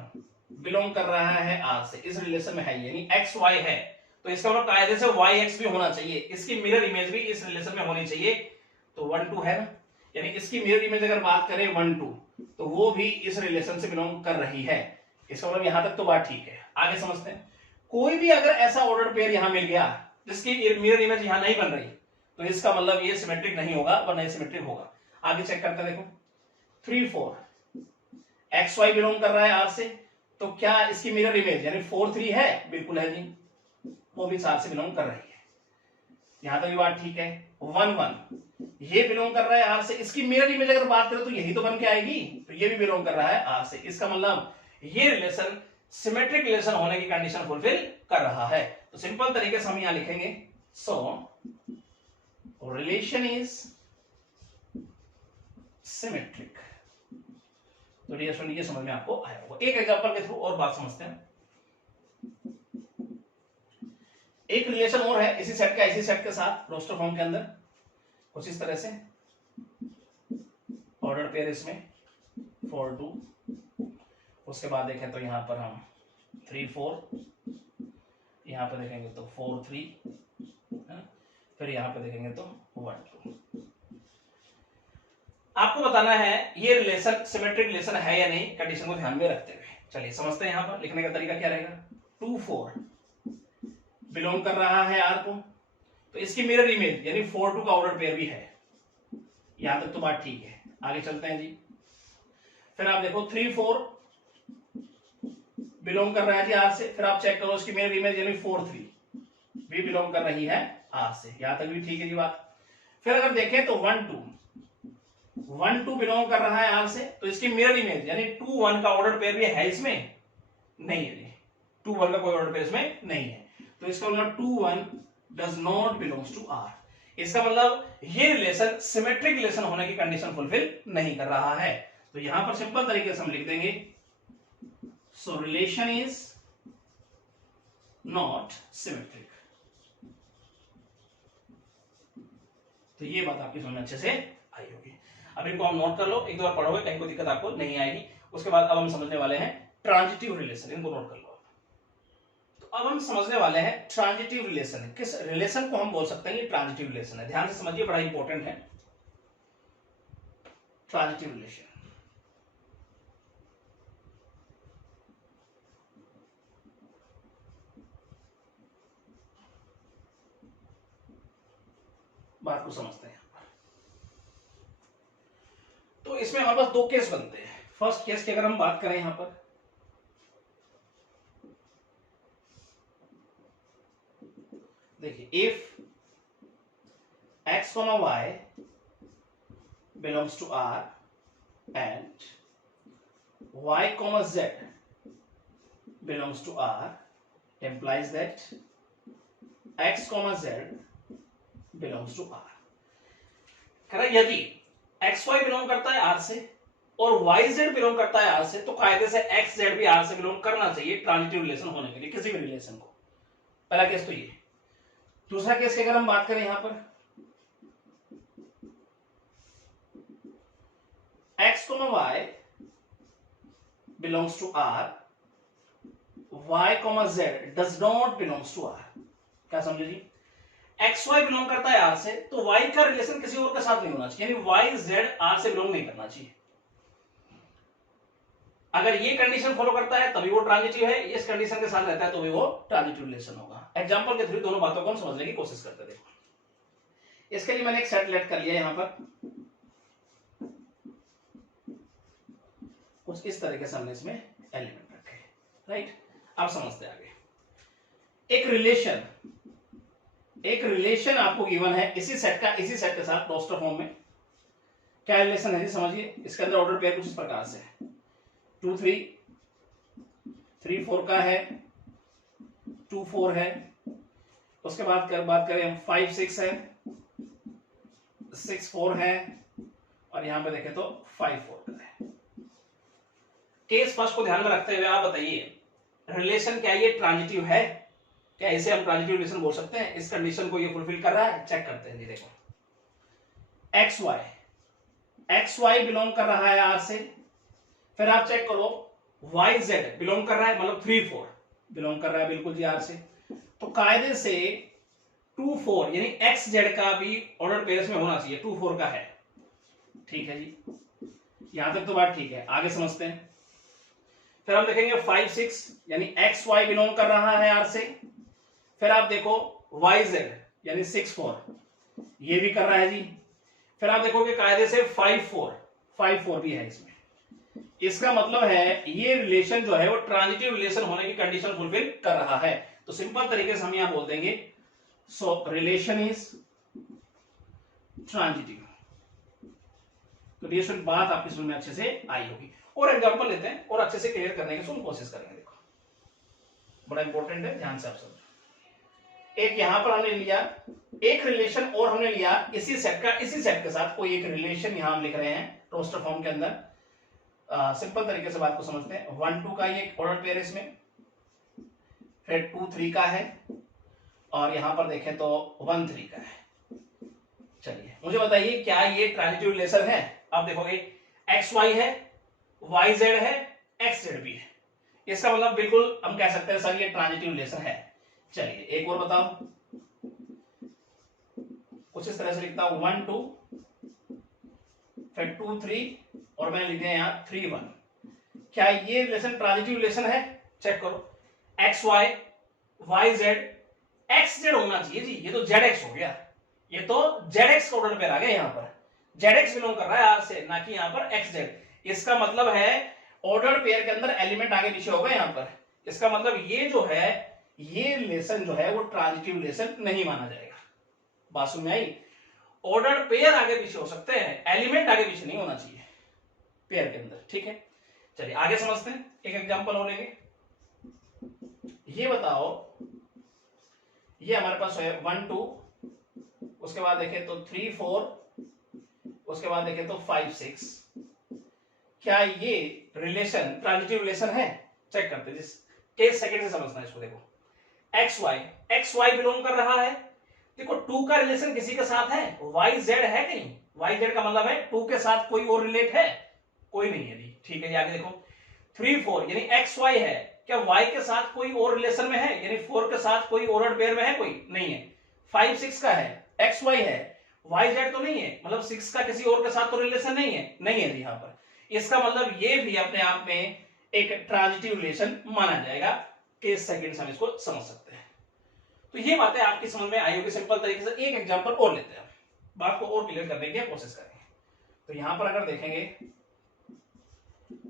बिलोंग कर रहा है आर से, इस रिलेशन में है, यानी एक्स वाई है, तो इसका मतलब कायदे से वाई एक्स भी होना चाहिए, इसकी मिरर इमेज भी इस रिलेशन में होनी चाहिए, तो 1 2 है ना, यानी इसकी मिरर इमेज अगर बात करें 1 2, तो वो भी इस रिलेशन से बिलोंग कर रही है, इसका मतलब यहां तक तो बात ठीक है। आगे समझते हैं, कोई भी अगर ऐसा ऑर्डर पेयर यहां मिल गया जिसकी मिरर इमेज यहां नहीं बन रही, तो इसका मतलब ये सिमेट्रिक नहीं होगा, वरना ये सिमेट्रिक होगा। आगे चेक करते हैं, देखो 3 4 एक्स वाई बिलोंग कर रहा है आर से, तो क्या इसकी मिरर इमेज यानी 4 3 है? बिल्कुल है जी, वो भी आर से बिलोंग कर रही है, यहां तक भी बात ठीक है। 1 1 ये बिलोंग कर रहा है आर से, इसकी मिरर इमेज अगर बात करें तो यही तो बन के आएगी, तो ये भी बिलोंग कर रहा है आर से, इसका मतलब ये रिलेशन सिमेट्रिक रिलेशन होने की कंडीशन फुलफिल कर रहा है। तो सिंपल तरीके से हम यहां लिखेंगे, सो रिलेशन इज सिमेट्रिक। तो डियर स्टूडेंट, ये समझ में आपको आया होगा। एक एग्जांपल के थ्रू और बात समझते हैं। एक रिलेशन और है इसी सेट का इसी सेट के साथ रोस्टर फॉर्म के अंदर, कुछ इस तरह से ऑर्डर पेयर इसमें 4 2, उसके बाद देखें तो यहां पर हम 3 4, यहां पर देखेंगे तो 4 3, फिर यहां पर देखेंगे तो 1 2। आपको बताना है ये रिलेशन सिमेट्रिक रिलेशन है या नहीं, कंडीशन को ध्यान में रखते हुए। चलिए समझते हैं, यहां पर लिखने का तरीका क्या रहेगा। 2 4 बिलोंग कर रहा है आर को, तो इसकी मिरर इमेज यानी 4 2 का ऑर्डर पेयर भी है, यहां तक तो बात ठीक है। आगे चलते हैं जी, फिर आप देखो 3 4 बिलोंग कर रहा है जी आर से, फिर आप चेक करो इसकी मिरर इमेज यानी 4 3 भी बिलोंग कर रही है आर से, यहां तक भी ठीक है जी बात। फिर अगर देखें तो 1 2 बिलोंग कर रहा है आर से, तो इसकी मिरर इमेज यानी 2 1 का ऑर्डर पेयर भी है इसमें, नहीं है जी, 2 1 का कोई ऑर्डर पेयर इसमें नहीं है, तो इसका मतलब 2 1 does not belongs to R. इसका मतलब ये रिलेशन सिमेट्रिक रिलेशन होने की कंडीशन फुलफिल नहीं कर रहा है। तो यहां पर सिंपल तरीके से हम लिख देंगे, सो रिलेशन इज नॉट सिमेट्रिक। तो ये बात आपकी समझ में अच्छे से आई होगी। अब इनको हम नोट कर लो, एक दो बार पढ़ोगे कहीं कोई दिक्कत आपको नहीं आएगी। उसके बाद अब हम समझने वाले हैं ट्रांजिटिव रिलेशन, इनको नोट कर लो। तो अब हम समझने वाले हैं ट्रांजिटिव रिलेशन। किस रिलेशन को हम बोल सकते हैं ये ट्रांजिटिव रिलेशन है, ध्यान से समझिए, बड़ा इंपॉर्टेंट है ट्रांजिटिव रिलेशन। बात को समझते हैं। तो इसमें हमारे पास दो केस बनते हैं। फर्स्ट केस की अगर हम बात करें यहां पर, देखिए if x, y belongs to R and y, z belongs to R, implies that x, z belongs to R। कह रहा यदि एक्स वाई बिलोंग करता है आर से और वाई जेड बिलोंग करता है आर से, तो कायदे से एक्स जेड भी आर से बिलोंग करना चाहिए ट्रांजिटिव रिलेशन होने के लिए, किसी भी रिलेशन को। पहला केस तो ये। दूसरा केस की अगर हम बात करें यहां पर, x, y belongs to R, y, z does not belongs to R। क्या समझे जी, एक्स वाई बिलोंग करता है आर से, तो वाई का रिलेशन किसी और के साथ नहीं होना चाहिए, यानी वाई जेड आर से बिलोंग नहीं करना चाहिए। अगर ये कंडीशन फॉलो करता है तभी वो ट्रांजिटिव है, इस कंडीशन के साथ रहता है तो भी वो ट्रांजिटिव रिलेशन होगा। एग्जांपल के थ्रू दोनों बातों को हम समझने की कोशिश करते हैं। देखो इसके लिए मैंने एक सेट लेट कर लिया यहां पर, कुछ इस तरीके से हमने इसमें एलिमेंट रखे, राइट। अब समझते हैं आगे। एक रिलेशन आपको गिवन है इसी सेट का इसी सेट के साथ रोस्टर फॉर्म में। क्या रिलेशन है जी, समझिए। इसके अंदर ऑर्डर पेयर कुछ इस प्रकार से 2 3 3 4 का है, 2 4 है, उसके बाद बात करें हम 5 6 है, 6 4 है, और यहां पे देखें तो 5 4 का है। केस फर्स्ट को ध्यान में रखते हुए आप बताइए रिलेशन क्या ये ट्रांजिटिव है, क्या इसे हम ट्रांजिटिव रिलेशन बोल सकते हैं? इस कंडीशन को ये फुलफिल कर रहा है, चेक करते हैं जी। देखो एक्स वाई बिलोंग कर रहा है आर से, फिर आप चेक करो वाई जेड बिलोंग कर रहा है, मतलब 3 4 बिलोंग कर रहा है बिल्कुल जी आर से, तो कायदे से 2 4 यानी एक्स जेड का भी ऑर्डर पेयर्स में होना चाहिए, 2 4 का है। ठीक है जी, यहां तक तो बात ठीक है, आगे समझते हैं। फिर हम देखेंगे 5 6 यानी एक्स वाई बिलोंग कर रहा है आर से। फिर आप देखो वाई जेड यानी 6 4 ये भी कर रहा है जी। फिर आप देखोगे कायदे से 5 4 भी है इसमें। इसका मतलब है ये रिलेशन जो है वो ट्रांजिटिव रिलेशन होने की कंडीशन फुलफिल कर रहा है। तो सिंपल तरीके से हम यहां बोल देंगे सो रिलेशन इज ट्रांजिटिव। तो ये सब बात आपकी समझ में अच्छे से आई होगी। और एग्जांपल लेते हैं और अच्छे से क्लियर करने की कोशिश करेंगे। देखो बड़ा इंपॉर्टेंट है, ध्यान से आप समझो। एक यहां पर हमने लिया एक रिलेशन और हमने लिया इसी सेट का इसी सेट के साथ कोई एक रिलेशन यहां हम लिख रहे हैं रोस्टर फॉर्म के अंदर। सिंपल तरीके से बात को समझते हैं। 1 2 का ये ऑर्डर पेयर इसमें, फिर 2 3 का है, और यहां पर देखें तो 1 3 का है। चलिए मुझे बताइए क्या ये ट्रांजिटिव रिलेशन है? आप देखोगे एक्स वाई है, वाई जेड है, एक्स जेड भी है। इसका मतलब बिल्कुल हम कह सकते हैं सर ये ट्रांजिटिव रिलेशन है। चलिए एक और बताओ, कुछ इस तरह से लिखता हूं 1 2 फिर 2 3 और मैंने लिख दिया यहां 3 1। क्या ये रिलेशन ट्रांजिटिव रिलेशन है? चेक करो, X Y Y Z X Z होना चाहिए जी, ये तो जेड एक्स हो गया, ये तो जेड एक्स का ऑर्डर पेयर आ गया। यहां पर जेड एक्स बिलोंग कर रहा है आर से, ना कि यहां पर एक्स जेड। इसका मतलब है ऑर्डर पेयर के अंदर एलिमेंट आगे पीछे होगा यहां पर। इसका मतलब ये जो है ये रिलेशन जो है वो ट्रांजिटिव रिलेशन नहीं माना जाएगा। बात समझ में आई? ऑर्डर पेयर आगे पीछे हो सकते हैं, एलिमेंट आगे पीछे नहीं होना चाहिए पेयर के अंदर। ठीक है, चलिए आगे समझते हैं, एक एग्जांपल और लेंगे। ये बताओ, ये हमारे पास है 1 2, उसके बाद देखें तो 3 4, उसके बाद देखें तो 5 6। क्या ये रिलेशन ट्रांजिटिव रिलेशन है? चेक करते हैं, जिस केस सेकंड से समझना है इसको। देखो एक्स वाई बिलोंग कर रहा है। देखो 2 का रिलेशन किसी के साथ है, वाई जेड है कि नहीं? वाई जेड का मतलब है 2 के साथ कोई और रिलेट है? कोई नहीं है जी। ठीक है, आगे देखो 3 4 यानी एक्स वाई है, क्या वाई के साथ कोई और रिलेशन में है? यानी 4 के साथ कोई और पेयर में है? कोई नहीं है। 5 6 का है, एक्स वाई है, वाई जेड तो नहीं है, मतलब 6 का किसी और के साथ तो रिलेशन नहीं है, नहीं है जी यहां पर। इसका मतलब ये भी अपने आप में एक ट्रांजिटिव रिलेशन माना जाएगा। केस सेकंड से हम इसको समझ सकते हैं। तो ये बातें आपकी समझ में आई होगी सिंपल तरीके से। एक एग्जांपल और लेते हैं, बात को और क्लियर करने की कोशिश करेंगे। तो यहां पर अगर देखेंगे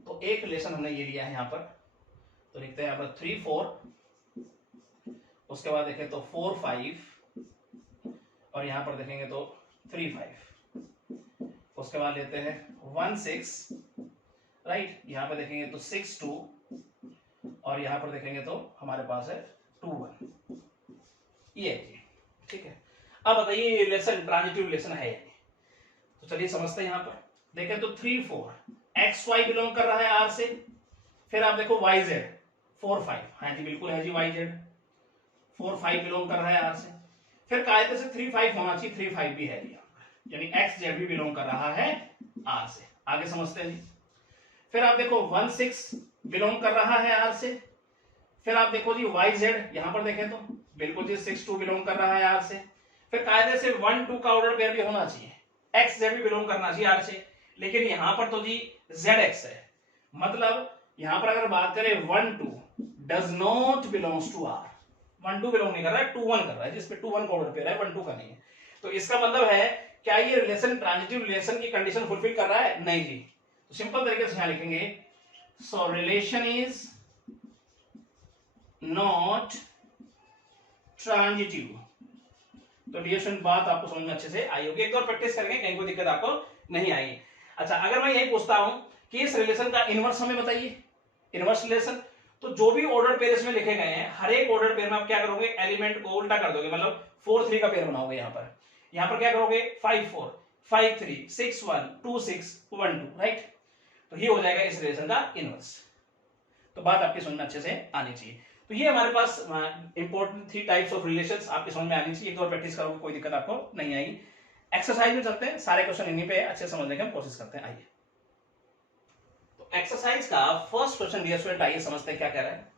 तो एक रिलेशन हमने ये लिया है यहां पर, तो लिखते हैं यहां पर 3 4, उसके बाद देखें तो 4 5, और यहां पर देखेंगे तो 3 5, उसके बाद लेते हैं 1 6, राइट, यहां पर देखेंगे तो 6 2, और यहां पर देखेंगे तो हमारे पास है 2 1। ये है, ठीक है। अब बताइए ये रिलेशन ट्रांजिटिव रिलेशन है या नहीं? तो चलिए समझते हैं। यहां पर देखें तो 3 4 एक्स वाई बिलोंग कर रहा है आर से। फिर आप देखो वाई जेड 4 5, हाँ जी बिल्कुल है जी, वाई जेड 4 5 बिलोंग कर रहा है आर से। फिर कायदे से 3 5 होना चाहिए, 3 5 भी है जी, यानी एक्स जेड भी बिलोंग कर रहा है आर से। आगे समझते हैं जी। फिर आप देखो 1 6 बिलोंग कर रहा है आर से। फिर आप देखो जी वाई जेड, यहां पर देखें तो बिल्कुल जी 6 2 बिलोंग कर रहा है आर से। फिर कायदे से 1 2 का ऑर्डर पेयर भी होना चाहिए, एक्स जेड भी बिलोंग करना चाहिए आर से। लेकिन यहां पर तो जी जेड एक्स है, मतलब यहां पर अगर बात करें 1 2 does not belongs to R. 1 2 belong नहीं कर रहा है, 2 1 कर रहा है, जिसपे 2 1 का ऑर्डर पेयर है, 1 2 का नहीं है। तो इसका मतलब है क्या ये रिलेशन ट्रांजिटिव रिलेशन की कंडीशन फुलफिल कर रहा है? नहीं जी। तो सिंपल तरीके से यहां लिखेंगे सो रिलेशन इज नॉट ट्रांजिटिव। तो रिलेशन बात आपको समझ में अच्छे से आई होगी। एक बार प्रैक्टिस करेंगे, कहीं कोई दिक्कत आपको नहीं आएगी। अच्छा, अगर मैं यही पूछता हूं कि इस रिलेशन का इनवर्स हमें बताइए, इनवर्स रिलेशन, तो जो भी ऑर्डर पेयर इसमें लिखे गए हैं हर एक ऑर्डर पेयर में आप क्या करोगे? एलिमेंट को उल्टा कर दोगे, मतलब 4 3 का पेयर बनाओगे। यहां पर क्या करोगे? 5 4 5 3 6 1 2 6 1 2, राइट। तो ये हो जाएगा इस रिलेशन का इनवर्स। तो बात आपकी समझ में अच्छे से आनी चाहिए। तो ये हमारे पास इंपॉर्टेंट 3 टाइप्स ऑफ रिलेशंस आपकी समझ में आनी चाहिए। एक बार प्रैक्टिस करोगे कोई दिक्कत आपको नहीं आएगी। एक्सरसाइज में चलते हैं, सारे क्वेश्चन इन्हीं पे अच्छे समझने की हम कोशिश करते हैं। आइए, तो तो एक्सरसाइज का फर्स्ट क्वेश्चन डियर स्टूडेंट, आइए समझते हैं क्या कह रहा है।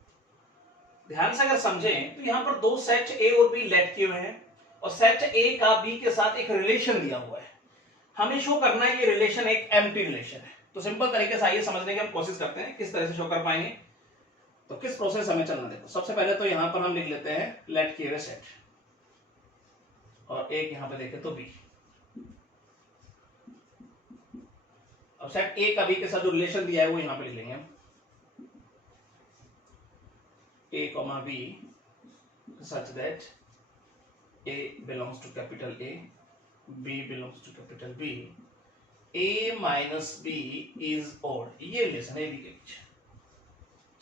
ध्यान से अगर समझें तो यहां पर दो सेट ए और बी लेट किए हुए हैं और सेट ए का बी के साथ एक रिलेशन दिया हुआ है। हमें शो करना है ये रिलेशन एक एम्प्टी रिलेशन है। तो सिंपल तरीके से आइए समझने की हम कोशिश करते हैं किस तरह से शो कर पाएंगे। तो किस प्रोसेस हमें चलना देखो। सबसे पहले तो यहां पर हम लिख लेते हैं लेट किए हुए सेट और एक यहां पे देखें तो बी। अब सेट ए का बी के साथ जो रिलेशन दिया है वो यहां पे लिख लेंगे हम a comma b such that a belongs to capital A, b belongs to capital B, a minus b is odd। ये रिलेशन है ए बी के बीच।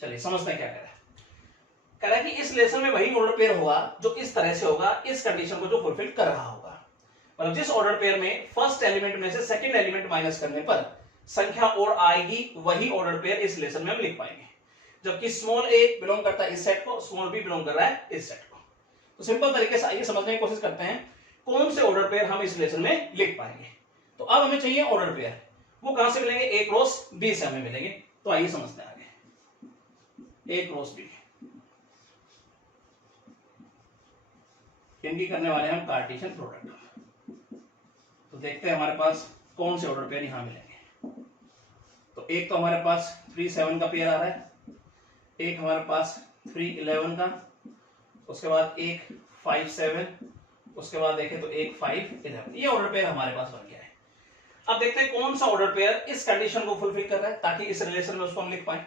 चलिए समझते हैं क्या कह रहा है कि इस रिलेशन में वही ऑर्डर पेयर होगा जो इस तरह से होगा, इस कंडीशन को जो फुलफिल कर रहा होगा। मतलब जिस ऑर्डर पेयर में फर्स्ट एलिमेंट में से सेकंड एलिमेंट माइनस करने पर संख्या और आएगी, वही ऑर्डर पेयर इस रिलेशन में हम लिख पाएंगे। जबकि स्मॉल ए बिलोंग करता है इस सेट को, स्मॉल बी बिलोंग कर रहा है इस सेट को। तो सिंपल तरीके से आइए समझने की कोशिश करते हैं कौन से ऑर्डर पेयर हम इस रिलेशन में लिख पाएंगे। तो अब हमें चाहिए ऑर्डर पेयर, वो कहां से मिलेंगे? ए क्रॉस बी से हमें मिलेंगे। तो आइए समझते हैं आगे। ए क्रॉस बी, इनकी करने वाले हम कार्टेशियन प्रोडक्ट। तो देखते हैं हमारे पास कौन से ऑर्डर पेयर यहां मिलेंगे। तो एक तो हमारे पास 3 7 का पेयर आ रहा है, एक हमारे पास 3 11 का, उसके बाद एक 5 7, उसके बाद देखें तो एक 5 11। ये ऑर्डर पेयर हमारे पास बन गया है। अब देखते हैं कौन सा ऑर्डर पेयर इस कंडीशन को फुलफिल कर रहा है ताकि इस रिलेशन में उसको हम लिख पाए।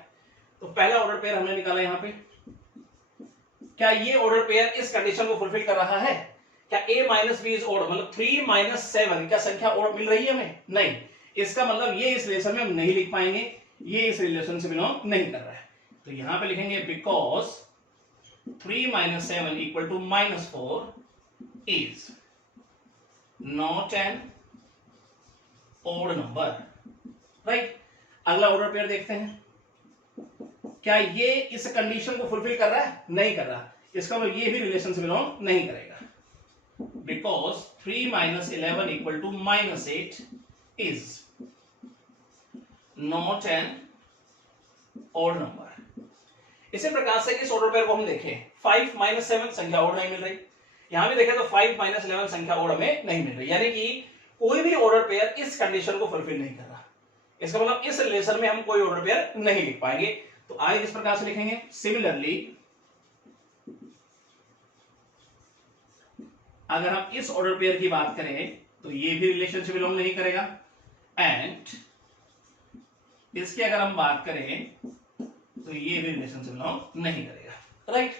तो पहला ऑर्डर पेयर हमने निकाला यहां पे। क्या ये ऑर्डर पेयर इस कंडीशन को फुलफिल कर रहा है? क्या a minus B is odd, मतलब 3 माइनस 7 क्या संख्या ऑड मिल रही है हमें? नहीं। इसका मतलब ये इस रिलेशन में हम नहीं लिख पाएंगे, ये इस रिलेशन से बिलोंग नहीं कर रहा है। तो यहां पे लिखेंगे because 3 minus 7 equal to -4 is not an odd number, right. अगला ऑर्डर पेयर देखते हैं। क्या ये इस कंडीशन को फुलफिल कर रहा है? नहीं कर रहा। इसका मतलब ये भी रिलेशन से बिलोंग नहीं करेगा। Because 3 minus 11 equal to -8 is not an odd number. इसी प्रकार से इस ऑर्डर पेयर को हम देखें, 5 माइनस 7 संख्या ऑड नहीं मिल रही, यहां भी देखें तो 5 माइनस 11 संख्या ऑड हमें नहीं मिल रही, यानी कि कोई भी ऑर्डर पेयर इस कंडीशन को फुलफिल नहीं कर रहा। इसका मतलब इस रिलेशन में हम कोई ऑर्डर पेयर नहीं लिख पाएंगे। तो आइए इस प्रकार से लिखेंगे, सिमिलरली अगर हम इस ऑर्डर पेयर की बात करें तो ये भी रिलेशन से बिलोंग नहीं करेगा, एंड इसकी अगर हम बात करें तो ये भी रिलेशन से बिलोंग नहीं करेगा, राइट।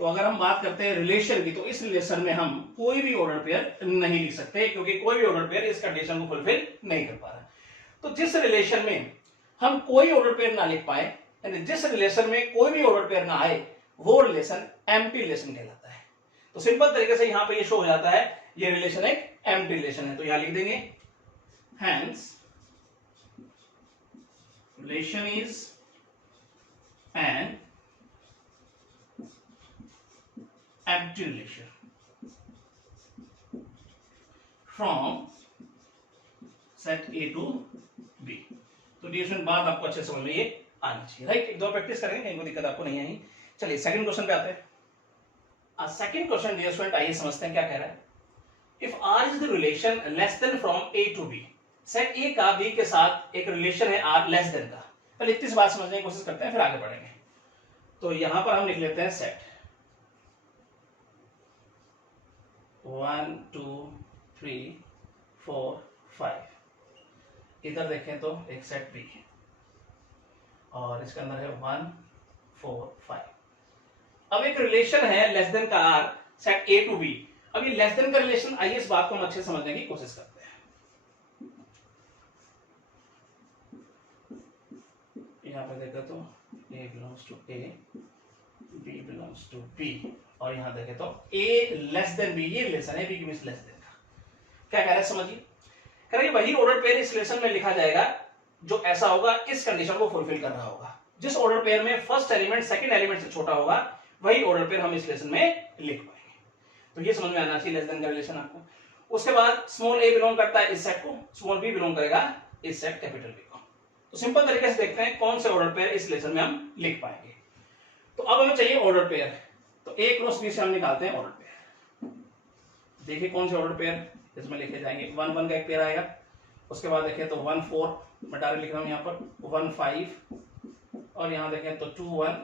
तो अगर हम बात करते हैं रिलेशन की, तो इस रिलेशन में हम कोई भी ऑर्डर पेयर नहीं लिख सकते क्योंकि कोई भी ऑर्डर पेयर इस कंडीशन को फुलफिल नहीं कर पा रहा। तो जिस रिलेशन में हम कोई ऑर्डर पेयर ना लिख पाए, यानी जिस रिलेशन में कोई भी ऑर्डर पेयर ना आए, वो रिलेशन एम्प्टी रिलेशन कहलाता है। तो सिंपल तरीके से यहां पे ये शो हो जाता है ये रिलेशन एक एम्प्टी रिलेशन है। तो यहां लिख देंगे hence relation is an empty relation from set A to B. तो डिवीजन बात आपको अच्छे से समझ में ये आना चाहिए, राइट। एक दो प्रैक्टिस करेंगे, कहीं कोई दिक्कत आपको नहीं आई। चलिए सेकंड क्वेश्चन पे आते हैं। सेकंड क्वेश्चन डियर स्टूडेंट, आइए समझते हैं क्या कह रहा है। If R is the relation less than from A to B, set A का बी के साथ एक रिलेशन है आर लेस देन का। पहले इतनी सी बात समझने की कोशिश करते हैं, फिर आगे बढ़ेंगे। तो यहां पर हम लिख लेते हैं सेट 1 2 3 4 5। इधर देखें तो एक सेट बी है और इसके अंदर है 1 4 5। अब एक रिलेशन है लेस देन का R, set A to B. अब ये लेस देन का रिलेशन, आइए इस बात को हम अच्छे से समझने की कोशिश करते हैं। यहां पे देखो तो A belongs to A, B belongs to B, और यहां देखे तो ए लेस देन बी, ये रिलेशन है बी की लेस देन का। क्या कह रहा है समझिए, कह रहा है वही ऑर्डर पेयर इस रिलेशन में लिखा जाएगा जो ऐसा होगा, इस कंडीशन को फुलफिल कर रहा होगा। जिस ऑर्डर पेयर में फर्स्ट एलिमेंट सेकंड एलिमेंट से छोटा होगा, वही ऑर्डर पेयर हम इस रिलेशन में लिख पाएंगे। तो ये समझ में आना चाहिए लेस देन का रिलेशन आपको। उसके बाद स्मॉल ए बिलोंग करता है इस सेट को, स्मॉल बी बिलोंग करेगा इस सेट कैपिटल बी को। तो सिंपल तरीके से देखते हैं कौन से ऑर्डर पेयर इस लेसन में हम लिख पाएंगे। तो अब हमें चाहिए ऑर्डर पेयर, तो A क्रॉस B से हम निकालते हैं ऑर्डर पेयर। देखिए कौन से ऑर्डर पेयर इसमें लिखे जाएंगे। 1 1 का एक पेयर आएगा, उसके बाद देखें तो 1 4, मैं डायरेक्ट लिख रहा हूं यहाँ पर 1 5, और यहाँ देखें तो 2 1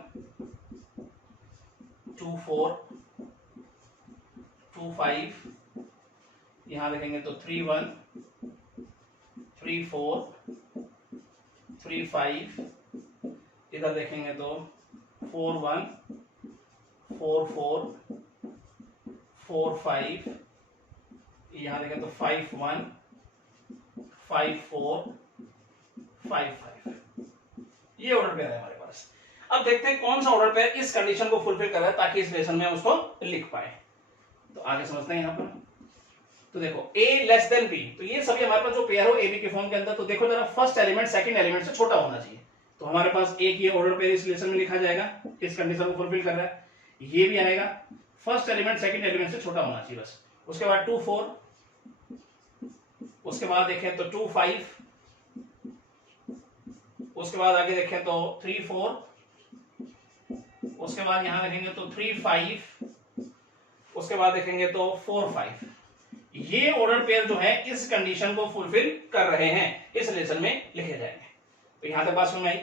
2 4 2 5, यहाँ देखेंगे तो 3 1 3 4 3 5, इधर देखेंगे तो 4 1 4 4 4 5, यहाँ देखें तो 5 1 5 4 5 5, ये ऑर्डर पेयर है हमारे पास। अब देखते हैं कौन सा ऑर्डर पेयर इस कंडीशन को फुलफिल कर रहा है ताकि इस लेसन में हम उसको लिख पाए। तो आगे समझते हैं यहाँ पर। तो देखो A लेस देन B, तो ये सभी हमारे पास जो पेयर हो AB के फॉर्म के अंदर, तो देखो जरा फर्स्ट एलिमेंट सेकंड एलिमेंट से छोटा होना चाहिए। तो हमारे पास एक ये ऑर्डर पेयर इस लेसन में लिखा जाएगा, इस कंडीशन को फुलफिल कर रहा है। ये भी आएगा, फर्स्ट एलिमेंट सेकंड एलिमेंट से छोटा होना चाहिए बस। उसके बाद 2 4, उसके बाद देखें तो 2 5, उसके बाद आगे देखें तो 3 4, उसके बाद यहां देखेंगे तो 3 5, उसके बाद देखेंगे तो 4 5। ये ऑर्डर पेयर जो है इस कंडीशन को फुलफिल कर रहे हैं, इस लेसन में लिखे जाएंगे। तो यहां तक बात समझ में आई।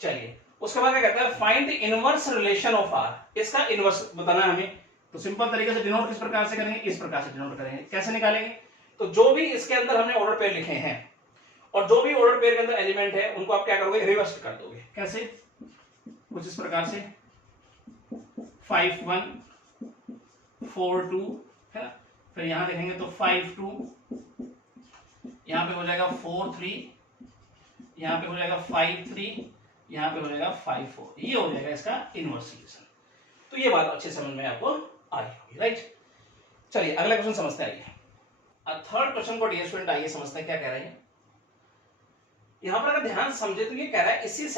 चलिए उसके बाद क्या कहता है, find the inverse relation of R. इसका इनवर्स बताना है हमें। तो सिंपल तरीके से डिनोट किस प्रकार से करेंगे, इस प्रकार से डिनोट करेंगे। कैसे निकालेंगे, तो जो भी इसके अंदर हमने ऑर्डर पेयर लिखे हैं और जो भी ऑर्डर पेयर के अंदर एलिमेंट है उनको आप क्या करोगे, रिवर्स कर दोगे। कैसे, कुछ इस प्रकार से 5 1 4 2 है ना, फिर यहां देखेंगे तो 5 2, यहां पे हो जाएगा 4 3, यहां पे हो जाएगा 5 3, यहां पे हो जाएगा 5 4। ये हो जाएगा इसका इनवर्स रिलेशन। तो ये बात अच्छे समझ में आपको आई होगी, राइट। चलिए अगला क्वेश्चन समझते हैं। थर्ड क्वेश्चन को डियर स्टूडेंट आइए समझते हैं क्या कह रहे हैं। यहां पर अगर ध्यान समझे तो ये कह रहा है इसी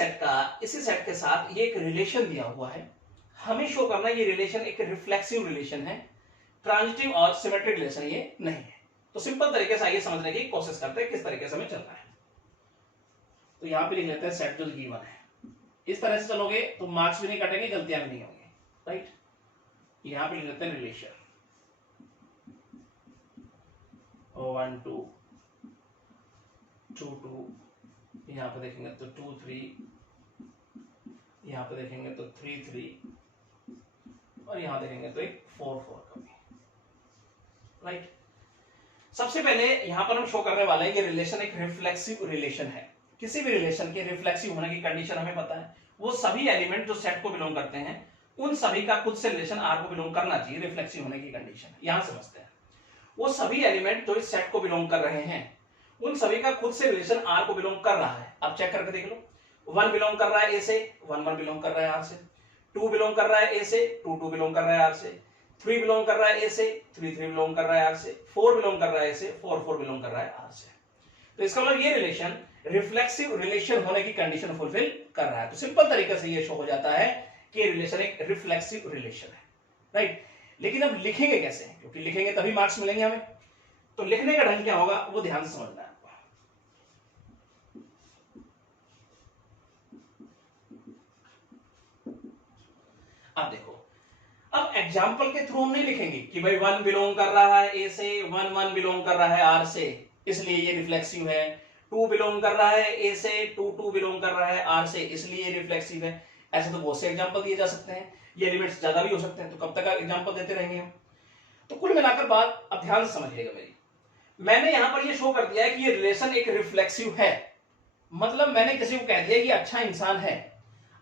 सेट के साथ ये एक रिलेशन दिया हुआ है, हमें शो करना है ये रिलेशन एक रिफ्लेक्सिव रिलेशन है, ट्रांजिटिव और सिमेट्रिक रिलेशन ये नहीं है। तो सिंपल तरीके से आइए समझने की कोशिश करते हैं किस तरीके से हमें चलना है। तो यहां पे लिख लेते हैं सेट जो गिवन है। इस तरह से चलोगे तो मार्क्स भी नहीं कटेंगे, गलतियां भी नहीं होंगी, राइट। यहां पे लिख लेते हैं रिलेशन 1 2 2 2, यहां पे देखेंगे तो 2 3, यहां पे देखेंगे तो 3 3, और यहां देखेंगे तो एक 4 4 का भी, राइट। सबसे पहले यहां पर हम शो करने वाले हैं ये रिलेशन एक रिफ्लेक्सिव रिलेशन है। किसी भी रिलेशन के रिफ्लेक्सिव होने की कंडीशन हमें पता है, वो सभी एलिमेंट जो सेट को बिलोंग करते हैं उन सभी का खुद से रिलेशन आर को बिलोंग करना चाहिए। रिफ्लेक्सिव होने की कंडीशन यहां समझते हैं, वो सभी एलिमेंट जो इस सेट को बिलोंग कर रहे हैं उन सभी का खुद से रिलेशन आर को बिलोंग कर रहा है। अब चेक करके देख लो, 1 बिलोंग कर रहा है ए से, 1 1 बिलोंग कर रहा है आर से, 2 बिलोंग कर रहा है ए से, 2 2 बिलोंग कर रहा है आर से, 3 बिलोंग कर रहा है ए से, 3 3 बिलोंग कर रहा है आर से, 4 बिलोंग कर रहा है ए से, 4 4 बिलोंग कर रहा है आर से। तो इसका मतलब ये रिलेशन रिफ्लेक्सिव रिलेशन होने की कंडीशन फुलफिल कर रहा है। तो सिंपल तरीके से ये शो हो जाता है कि रिलेशन एक रिफ्लेक्सिव रिलेशन है, राइट। लेकिन अब लिखेंगे कैसे, क्योंकि लिखेंगे तभी मार्क्स मिलेंगे हमें। तो लिखने का ढंग क्या होगा वो ध्यान से समझना है आपको। अब देखो, अब एग्जाम्पल के थ्रू हम नहीं लिखेंगे कि भाई 1 बिलोंग कर रहा है ए से, 1 1 बिलोंग कर रहा है आर से, इसलिए ये रिफ्लेक्सिव है। 2 बिलोंग कर रहा है ए से, 2 2 बिलोंग कर रहा है आर से, इसलिए ये रिफ्लेक्सिव है। ऐसे तो बहुत से एग्जाम्पल दिए जा सकते हैं, ये एलिमेंट्स ज्यादा भी हो सकते हैं, तो कब तक एग्जाम्पल देते रहेंगे हम। तो कुल मिलाकर बात अब ध्यान से समझिएगा मेरी। मैंने यहां पर ये शो कर दिया है कि ये रिलेशन एक रिफ्लेक्सिव है, मतलब मैंने किसी को कह दिया कि अच्छा इंसान है।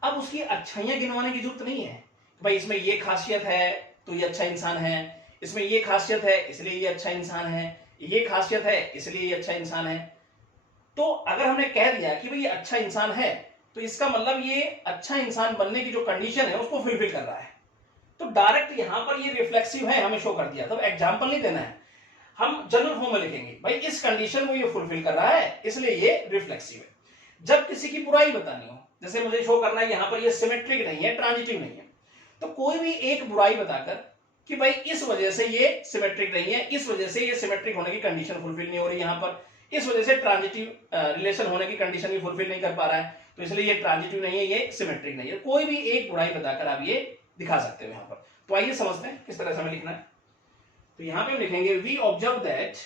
अब उसकी अच्छाइयां गिनवाने की जरूरत नहीं है, भाई इसमें ये खासियत है तो ये अच्छा इंसान है, इसमें ये खासियत है इसलिए ये अच्छा इंसान है, ये खासियत है इसलिए ये अच्छा इंसान है। तो अगर हमने कह दिया कि भाई ये अच्छा इंसान है, तो इसका मतलब ये अच्छा इंसान बनने की जो कंडीशन है उसको फुलफिल कर रहा है। तो डायरेक्ट यहां पर ये रिफ्लेक्सिव है हमें शो कर दिया, तो एग्जाम्पल नहीं देना है, हम जनरल फॉर्म में लिखेंगे भाई इस कंडीशन को ये फुलफिल कर रहा है इसलिए ये रिफ्लेक्सिव है। जब किसी की बुराई बतानी हो, जैसे मुझे शो करना है यहां पर ये सिमेट्रिक नहीं है, ट्रांजिटिव नहीं है, तो कोई भी एक बुराई बताकर कि भाई इस वजह से ये सिमेट्रिक नहीं है, इस वजह से ये सिमेट्रिक होने की कंडीशन फुलफिल नहीं हो रही यहां पर, इस वजह से ट्रांजिटिव रिलेशन होने की कंडीशन भी फुलफिल नहीं कर पा रहा है, तो इसलिए ये ट्रांजिटिव नहीं है, ये सिमेट्रिक नहीं है। कोई भी एक गुणाई बताकर आप ये दिखा सकते हो यहाँ पर। तो आइए समझते हैं किस तरह से हमें लिखना है। तो यहां पे हम लिखेंगे वी ऑब्जर्व दैट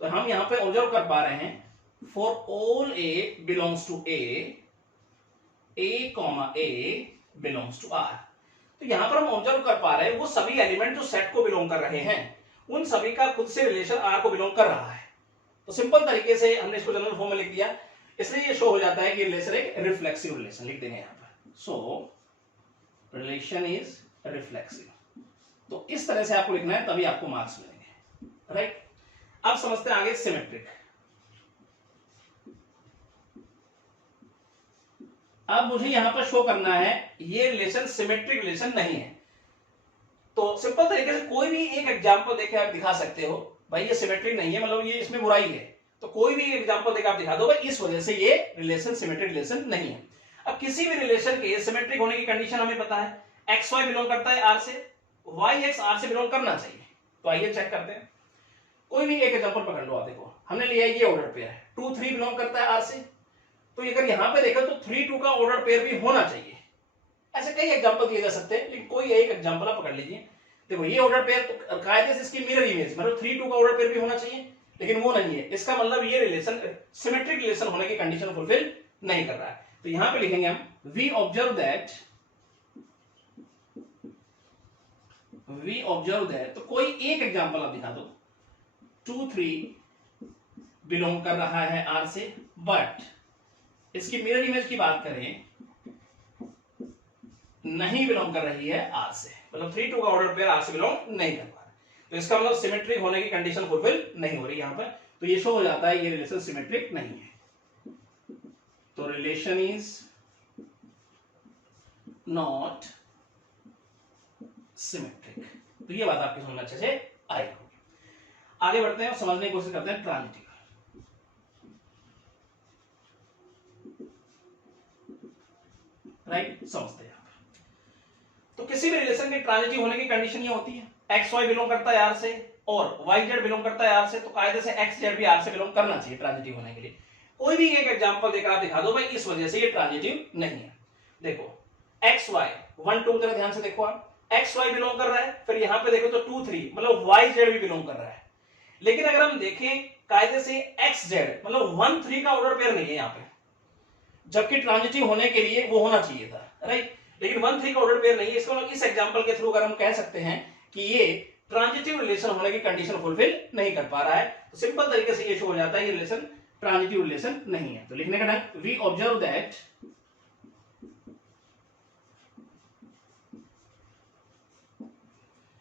तो हम यहां पे ऑब्जर्व कर पा रहे हैं for all A belongs to A comma A belongs to R. तो यहां पर हम ऑब्जर्व कर पा रहे हैं वो सभी एलिमेंट जो सेट को बिलोंग कर रहे हैं उन सभी का खुद से रिलेशन आर को बिलोंग कर रहा है। तो सिंपल तरीके से हमने इसको जनरल फॉर्म में लिख दिया, इसलिए ये शो हो जाता है कि रिलेशन एक रिफ्लेक्सिव रिलेशन लिख देंगे यहां पर। सो रिलेशन इज रिफ्लेक्सिव। तो इस तरह से आपको लिखना है, तभी आपको मार्क्स मिलेंगे, राइट। अब समझते हैं आगे सिमेट्रिक। अब मुझे यहां पर शो करना है ये रिलेशन सिमेट्रिक रिलेशन नहीं है। तो सिंपल तरीके से कोई भी एक एग्जांपल देके आप दिखा सकते हो भाई ये सिमेट्रिक नहीं है, मतलब ये इसमें बुराई है। तो कोई भी एग्जांपल देकर आप दिखा दो भाई इस वजह से ये रिलेशन सिमेट्रिक रिलेशन नहीं है। अब किसी भी रिलेशन के सिमेट्रिक होने की कंडीशन हमें पता है, एक्स वाई बिलोंग करता है आर से, वाई एक्स आर से बिलोंग करना चाहिए। तो आइए चेक करते हैं। कोई भी एक एग्जांपल पकड़ लो आप, देखो हमने लिया ये ऑर्डर पेयर है, 2 3 बिलोंग करता है आर से। तो अगर यहां पे देखो तो 3 2 का ऑर्डर पेयर भी होना चाहिए। ऐसे कई एग्जांपल दिए जा सकते हैं, लेकिन कोई एक एग्जांपल आप पकड़ लीजिए। देखो ये ऑर्डर पेयर तो कायदे से इसकी मिरर इमेज, मतलब 3 2 का ऑर्डर पेयर भी होना चाहिए, लेकिन वो नहीं है। इसका मतलब ये रिलेशन सिमेट्रिक रिलेशन होने की कंडीशन फुलफिल नहीं कर रहा है। तो यहां पे लिखेंगे हम वी ऑब्जर्व दैट। तो कोई एक एग्जांपल आप दिखा दो, 2 3 बिलोंग कर रहा है आर से, बट इसकी मिरर इमेज की बात करें नहीं बिलोंग कर रही है आर से, मतलब 3 2 का ऑर्डर पेयर आर से बिलोंग नहीं कर पा रहा। तो इसका मतलब सिमेट्रिक होने की कंडीशन फुलफिल नहीं हो रही यहां पर। तो ये शो हो जाता है ये रिलेशन सिमेट्रिक नहीं है। तो रिलेशन इज नॉट सिमेट्रिक। तो ये बात आपकी समझ में अच्छे से आई होगी। आगे बढ़ते हैं और समझने की कोशिश करते हैं ट्रांजिटिव। राइट, समझते हैं। तो किसी भी रिलेशन के ट्रांजिटिव होने की कंडीशन ये होती है, एक्स वाई बिलोंग करता है आर से और वाई जेड बिलोंग करता है आर से, तो कायदे से एक्स जेड भी आर से बिलोंग करना चाहिए ट्रांजिटिव होने के लिए। कोई भी एक एग्जांपल देकर आप दिखा दो भाई इस वजह से ये ट्रांजिटिव नहीं है। देखो एक्स वाई 1 2 जरा ध्यान से देखो आप, एक्स वाई बिलोंग कर रहा है, फिर यहां पे देखो तो 2 3 मतलब वाई जेड भी बिलोंग कर रहा है। लेकिन अगर हम देखें कायदे से एक्स जेड मतलब 1 3 का ऑर्डर पेयर नहीं है यहां पे, जबकि ट्रांजिटिव होने के लिए वो होना चाहिए था, राइट। लेकिन 1 3 का ऑर्डर पेयर नहीं है। इसका मतलब इस एग्जांपल के थ्रू अगर हम कह सकते हैं कि ये ट्रांजिटिव रिलेशन होने की कंडीशन फुलफिल नहीं कर पा रहा है, तो सिंपल तरीके से ये शो हो जाता है ये रिलेशन ट्रांजिटिव रिलेशन नहीं है। तो लिखने का ढंग, वी ऑब्जर्व दैट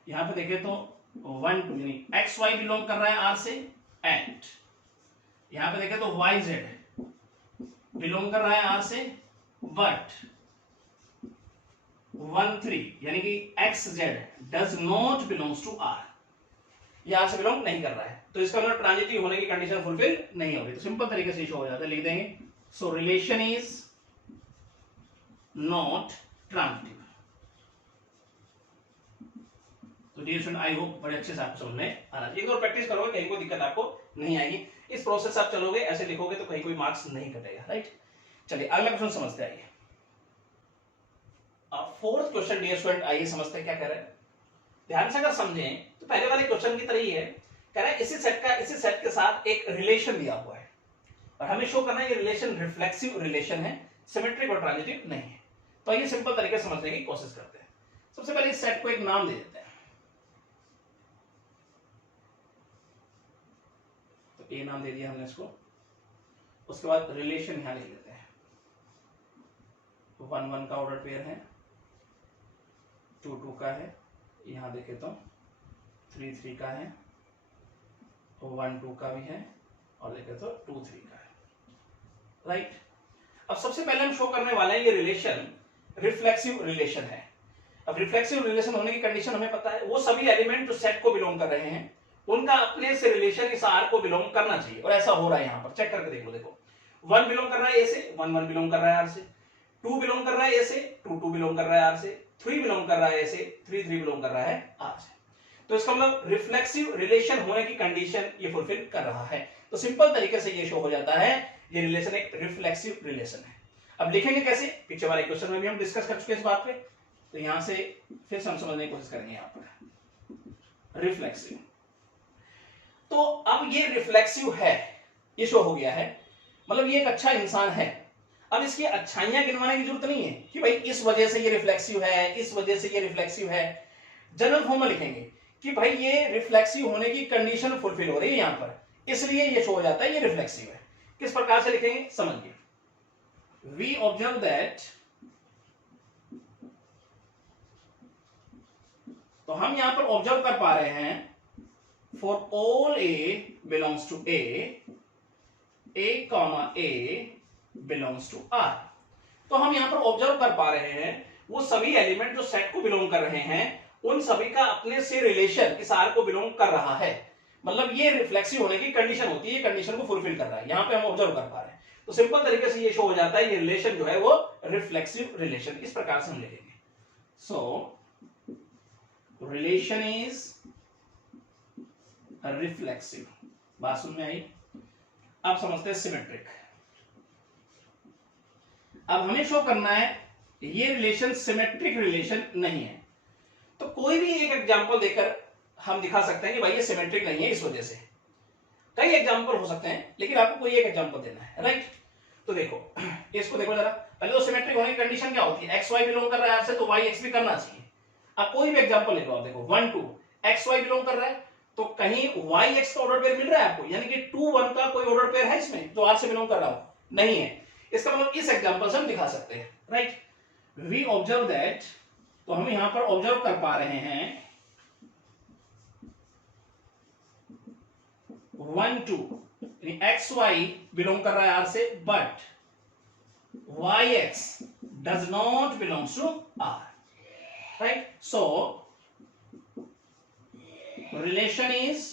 यहां पे देखें तो 1 2 यानी एक्स वाई बिलोंग कर रहा है आर से, एंड यहां पे देखें तो वाई जेड बिलोंग कर रहा है आर से, बट 1 3 यानी कि X Z does not belongs to R, ये आर से बिलोंग नहीं कर रहा है। तो इसका मतलब ट्रांजिटिव होने की कंडीशन फुलफिल नहीं होगी। तो सिंपल तरीके से शो हो जाता है, लिख देंगे सो रिलेशन इज नॉट ट्रांजिटिव। तो डियर स्टूडेंट आई होप बड़े अच्छे से आपको समझ में आ रहा है। एक और प्रैक्टिस करोगे कहीं कोई दिक्कत आपको नहीं आएगी। इस प्रोसेस आप चलोगे ऐसे लिखोगे तो कहीं कोई मार्क्स नहीं कटेगा, राइट। चलिए अगला क्वेश्चन समझते आइए। फोर्थ क्वेश्चन डियर स्टूडेंट आइए समझते हैं क्या कह रहे हैं। ध्यान से अगर समझें तो पहले वाले क्वेश्चन की तरह ही है, कह रहा है इसी सेट के साथ एक रिलेशन दिया हुआ है और हमें शो करना है ये रिलेशन रिफ्लेक्सिव रिलेशन है, सिमेट्रिक और ट्रांजिटिव नहीं है। तो आइए सिंपल तरीके से समझने की कोशिश करते हैं। सबसे पहले इस सेट को एक नाम दे देते हैं। तो ए नाम दे दिया हमने इसको। उसके बाद रिलेशन यहां लिख लेते हैं, 1 1 का ऑर्डर पेयर है, 2 2 का है, यहां देखें तो 3 3 का है, 1 2 का भी है और देखें तो 2 3 का है, राइट। अब सबसे पहले हम शो करने वाले हैं ये रिलेशन रिफ्लेक्सिव रिलेशन है। अब रिफ्लेक्सिव रिलेशन होने की कंडीशन हमें पता है, वो सभी एलिमेंट जो सेट को बिलोंग कर रहे हैं उनका अपने से रिलेशन इस आर को बिलोंग करना चाहिए, और ऐसा हो रहा है। यहां पर चेक करके देख लो, देखो 1 बिलोंग कर रहा है ए से, 1 1 बिलोंग कर रहा है आर से, 2 बिलोंग कर रहा है ए से, 2 2 बिलोंग कर रहा है आर से, 3 बिलोंग कर रहा है, ऐसे 3 बिलोंग कर रहा है R से। तो इसका मतलब रिफ्लेक्सिव रिलेशन होने की कंडीशन ये फुलफिल कर रहा है। तो सिंपल तरीके से ये शो हो जाता है ये रिलेशन एक रिफ्लेक्सिव रिलेशन है। अब लिखेंगे कैसे, पीछे वाले क्वेश्चन में भी हम डिस्कस कर चुके हैं इस बात पे, तो यहां से फिर से हम समझने की कोशिश करेंगे यहां पर रिफ्लेक्सिव। तो अब ये रिफ्लेक्सिव है, ये शो हो गया है, मतलब ये एक अच्छा इंसान है। अब इसकी अच्छाइयां गिनवाने की जरूरत नहीं है कि भाई इस वजह से ये रिफ्लेक्सिव है, इस वजह से ये रिफ्लेक्सिव है। जनरल फॉर्म में लिखेंगे कि भाई ये रिफ्लेक्सिव होने की कंडीशन फुलफिल हो रही है यहां पर, इसलिए ये शो हो जाता है ये रिफ्लेक्सिव है। किस प्रकार से लिखेंगे समझिए। वी ऑब्जर्व दैट, तो हम यहां पर ऑब्जर्व कर पा रहे हैं for all A belongs to A comma A belongs to R. तो हम यहां पर ऑब्जर्व कर पा रहे हैं वो सभी एलिमेंट जो सेट को बिलोंग कर रहे हैं उन सभी का अपने से रिलेशन इस आर को बिलोंग कर रहा है, मतलब ये रिफ्लेक्सिव होने की कंडीशन होती है, ये कंडीशन को फुलफिल कर रहा है, यहां पे हम ऑब्जर्व कर पा रहे हैं। तो सिंपल तरीके से ये शो हो जाता है ये रिलेशन जो है वो रिफ्लेक्सिव रिलेशन, इस प्रकार से हम लिखेंगे। सो रिलेशन इज रिफ्लेक्सिव। बात समझ में आई? अब समझते हैं सिमेट्रिक। अब हमें शो करना है ये रिलेशन सिमेट्रिक रिलेशन नहीं है, तो कोई भी एक एग्जांपल देकर हम दिखा सकते हैं कि भाई ये सिमेट्रिक नहीं है इस वजह से। कई एग्जांपल हो सकते हैं लेकिन आपको कोई एक एग्जांपल देना है, राइट? तो देखो इसको देखो जरा, पहले तो सिमेट्रिक होने की कंडीशन क्या होती है, एक्स वाई बिलोंग कर रहा है आपसे तो वाई एक्स भी करना चाहिए। अब कोई भी एग्जांपल ले लो आप, देखो 1 2 एक्स वाई बिलोंग कर रहा है तो कहीं वाई एक्स का ऑर्डर पेयर मिल रहा है आपको, यानी कि 2 1 का कोई ऑर्डर पेयर है इसमें जो आर से बिलोंग कर रहा हो, नहीं है। इसका मतलब इस एग्जांपल से हम दिखा सकते हैं, राइट? वी ऑब्जर्व दैट, तो हम यहां पर ऑब्जर्व कर पा रहे हैं 1 2 एक्स वाई बिलोंग कर रहा है आर से, but Y X does not belongs to R, right? So relation is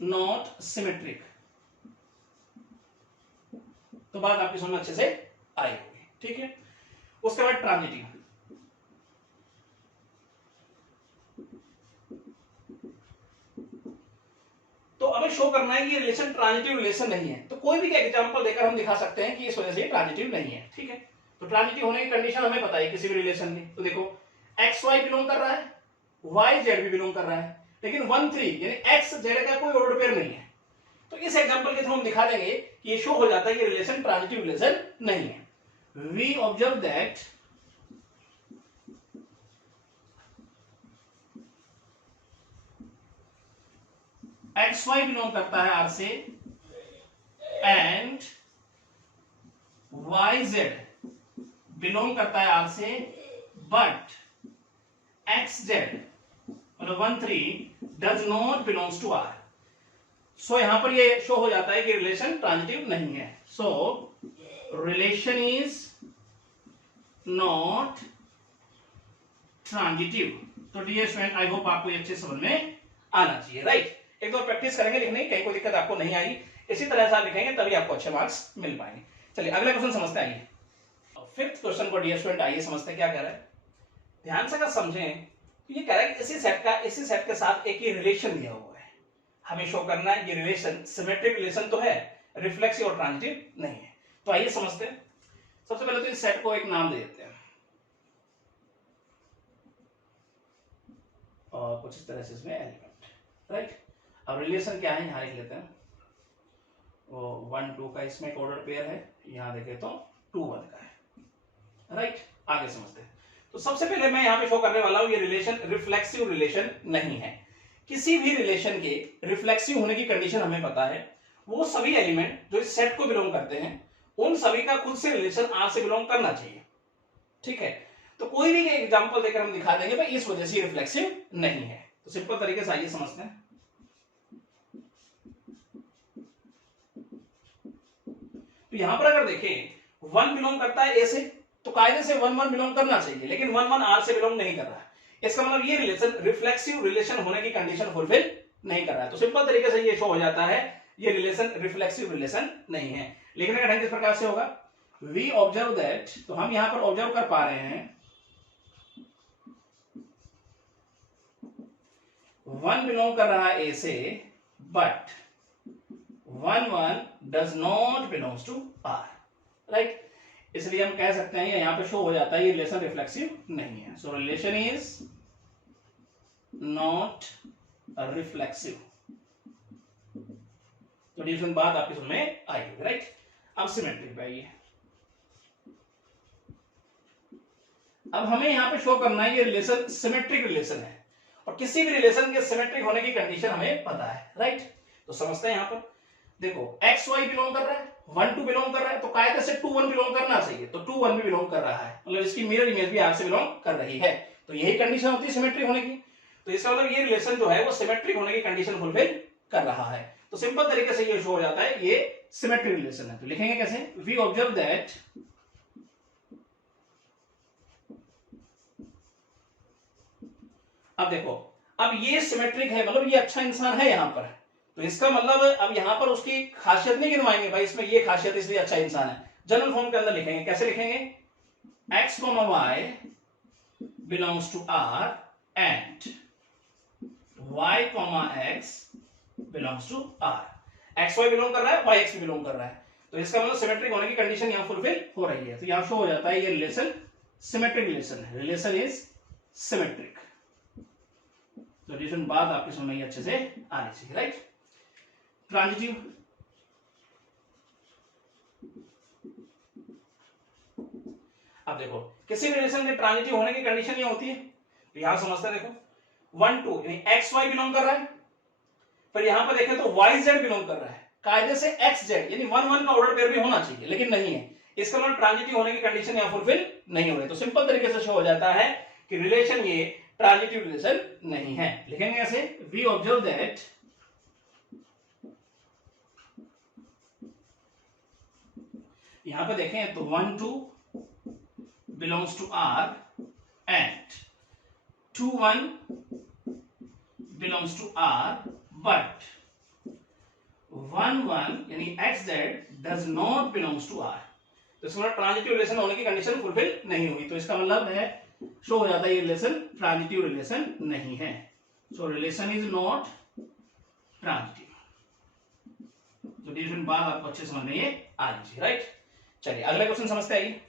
not symmetric. तो बात आपकी समझ में अच्छे से आई होगी, ठीक है? उसके बाद ट्रांजिटिव। तो हमें शो करना है कि ये रिलेशन ट्रांजिटिव रिलेशन नहीं है, तो कोई भी एग्जांपल देकर हम दिखा सकते हैं कि इस वजह से ये ट्रांजिटिव नहीं है, ठीक है? तो ट्रांजिटिव होने की कंडीशन हमें पता है किसी भी रिलेशन की। तो देखो एक्स वाई बिलोंग कर रहा है, वाई जेड भी बिलोंग कर रहा है, लेकिन 1 3 यानी एक्स जेड का कोई ऑर्डर पेयर नहीं है। तो इस एग्जांपल के थ्रू हम दिखा देंगे कि ये शो हो जाता है कि रिलेशन ट्रांजिटिव रिलेशन नहीं है। We observe that X Y belong करता है आर से एंड वाई जेड बिलोंग करता है आर से, बट एक्स जेड मतलब 1 3 does not belongs to R. So यहां पर ये शो हो जाता है कि रिलेशन ट्रांजिटिव नहीं है। सो रिलेशन इज नॉट ट्रांजिटिव। तो डियर स्टूडेंट, आई होप आपको ये अच्छे समझ में आना चाहिए, राइट? एक दो प्रैक्टिस करेंगे लिखने की, कहीं कोई दिक्कत आपको नहीं आई, इसी तरह से आप लिखेंगे तभी आपको अच्छे मार्क्स मिल पाएंगे। चलिए अगला क्वेश्चन समझते आइए। फिफ्थ क्वेश्चन को डियर स्टूडेंट आइए समझते क्या कह रहा है। ध्यान से अगर समझें तो ये कह रहा है इसी सेट के साथ एक ही रिलेशन दिया हुआ है, हमें शो करना है ये रिलेशन सिमेट्रिक रिलेशन तो है, रिफ्लेक्सिव और ट्रांजिटिव नहीं है। तो आइए समझते हैं। सबसे पहले तो इस सेट को एक नाम दे देते हैं और कुछ इस तरह से इसमें एलिमेंट, राइट? अब रिलेशन क्या है यहां लिख लेते हैं, वो 1 2 का इसमें एक ऑर्डर पेयर है, यहां देखें तो 2 1 का है, राइट? आगे समझते हैं। तो सबसे पहले मैं यहां पे शो करने वाला हूं ये रिलेशन रिफ्लेक्सिव रिलेशन नहीं है। किसी भी रिलेशन के रिफ्लेक्सिव होने की कंडीशन हमें पता है, वो सभी एलिमेंट जो इस सेट को बिलोंग करते हैं उन सभी का खुद से रिलेशन आर से बिलोंग करना चाहिए, ठीक है? तो कोई भी एग्जांपल देकर हम दिखा देंगे भाई इस वजह से रिफ्लेक्सिव नहीं है। तो सिंपल तरीके से आइए समझते हैं। तो यहां पर अगर देखें 1 बिलोंग करता है ए से, तो कायदे से 1 1 बिलोंग करना चाहिए, लेकिन 1 1 आर से बिलोंग नहीं कर रहा है। इसका मतलब ये रिलेशन रिफ्लेक्सिव रिलेशन होने की कंडीशन फुलफिल नहीं कर रहा है। तो सिंपल तरीके से ये शो हो जाता है ये रिलेशन रिफ्लेक्सिव रिलेशन नहीं है। लिखने का ढंग किस प्रकार से होगा, वी ऑब्जर्व दैट, तो हम यहां पर ऑब्जर्व कर पा रहे हैं 1 बिलोंग कर रहा है ए से, but 1 does not belongs to R, right. इसलिए हम कह सकते हैं, यहां पे शो हो जाता है ये रिलेशन रिफ्लेक्सिव नहीं है। सो रिलेशन इज नॉट रिफ्लेक्सिव। तो डिवीजन बात आपकी समझ में आएगी, राइट। अब सिमेट्रिक पे आइए। अब हमें यहां पे शो करना है ये रिलेशन सिमेट्रिक रिलेशन है, और किसी भी रिलेशन के सिमेट्रिक होने की कंडीशन हमें पता है, राइट। तो समझते हैं यहां पर, देखो एक्स वाई बिलोंग कर रहा है, 1 2 बिलोंग कर रहा है, तो कायदे से 2 1 बिलोंग करना चाहिए, तो 2 1 भी बिलोंग कर रहा है, मतलब इसकी मिरर इमेज भी आर से बिलोंग कर रही है। तो यही कंडीशन होती है सिमेट्रिक होने की। तो इसका मतलब ये रिलेशन जो है वो सिमेट्रिक होने की कंडीशन फुलफिल कर रहा है। तो सिंपल तरीके से ये शो हो जाता है ये सिमेट्रिक रिलेशन है। तो लिखेंगे कैसे, वी ऑब्जर्व दैट अब देखो, अब ये सिमेट्रिक है, मतलब ये अच्छा इंसान है यहां पर, तो इसका मतलब अब यहां पर उसकी खासियत नहीं गिनवाएंगे भाई, इसमें ये खासियत इसलिए अच्छा इंसान है। जनरल फॉर्म के अंदर लिखेंगे, कैसे लिखेंगे, x, y belongs to R and y, x belongs to R। x y belong कर रहा है, y x भी बिलोंग कर रहा है, तो इसका मतलब सिमेट्रिक होने की कंडीशन यहां फुलफिल हो रही है। तो यहां शो हो जाता है ये रिलेशन सिमेट्रिक रिलेशन है, रिलेशन इज सिमेट्रिक। तो रिलेशन बात आपकी समझ में अच्छे से आनी चाहिए, राइट। ट्रांजिटिव, अब देखो किसी भी रिलेशन के ट्रांजिटिव होने की कंडीशन ये होती है, तो यहां समझते हैं, देखो 1 2 यानी एक्स वाई बिलोंग कर रहा है, पर यहां पर देखें तो वाई जेड बिलोंग कर रहा है, कायदे से एक्स जेड यानी 1 1 का ऑर्डर पेयर भी होना चाहिए, लेकिन नहीं है। इसका मतलब ट्रांजिटिव होने की कंडीशन यहां फुलफिल नहीं हो रही। तो सिंपल तरीके से शो हो जाता है कि रिलेशन ये ट्रांजिटिव रिलेशन नहीं है। लिखेंगे ऐसे, वी ऑब्जर्व दैट यहां पर देखें तो 1 2 belongs to R and 2 1 belongs to R, but 1 1 यानी xz does not belongs to R। तो इसका मतलब ट्रांजिटिव रिलेशन होने की कंडीशन फुलफिल नहीं हुई, तो इसका मतलब है शो हो जाता है ये रिलेशन ट्रांजिटिव रिलेशन नहीं है। सो रिलेशन इज नॉट ट्रांजिटिव। तो डिवीजन बात आपको अच्छे समझ में ये आ जाए, राइट। चलिए अगला क्वेश्चन समझते आइए।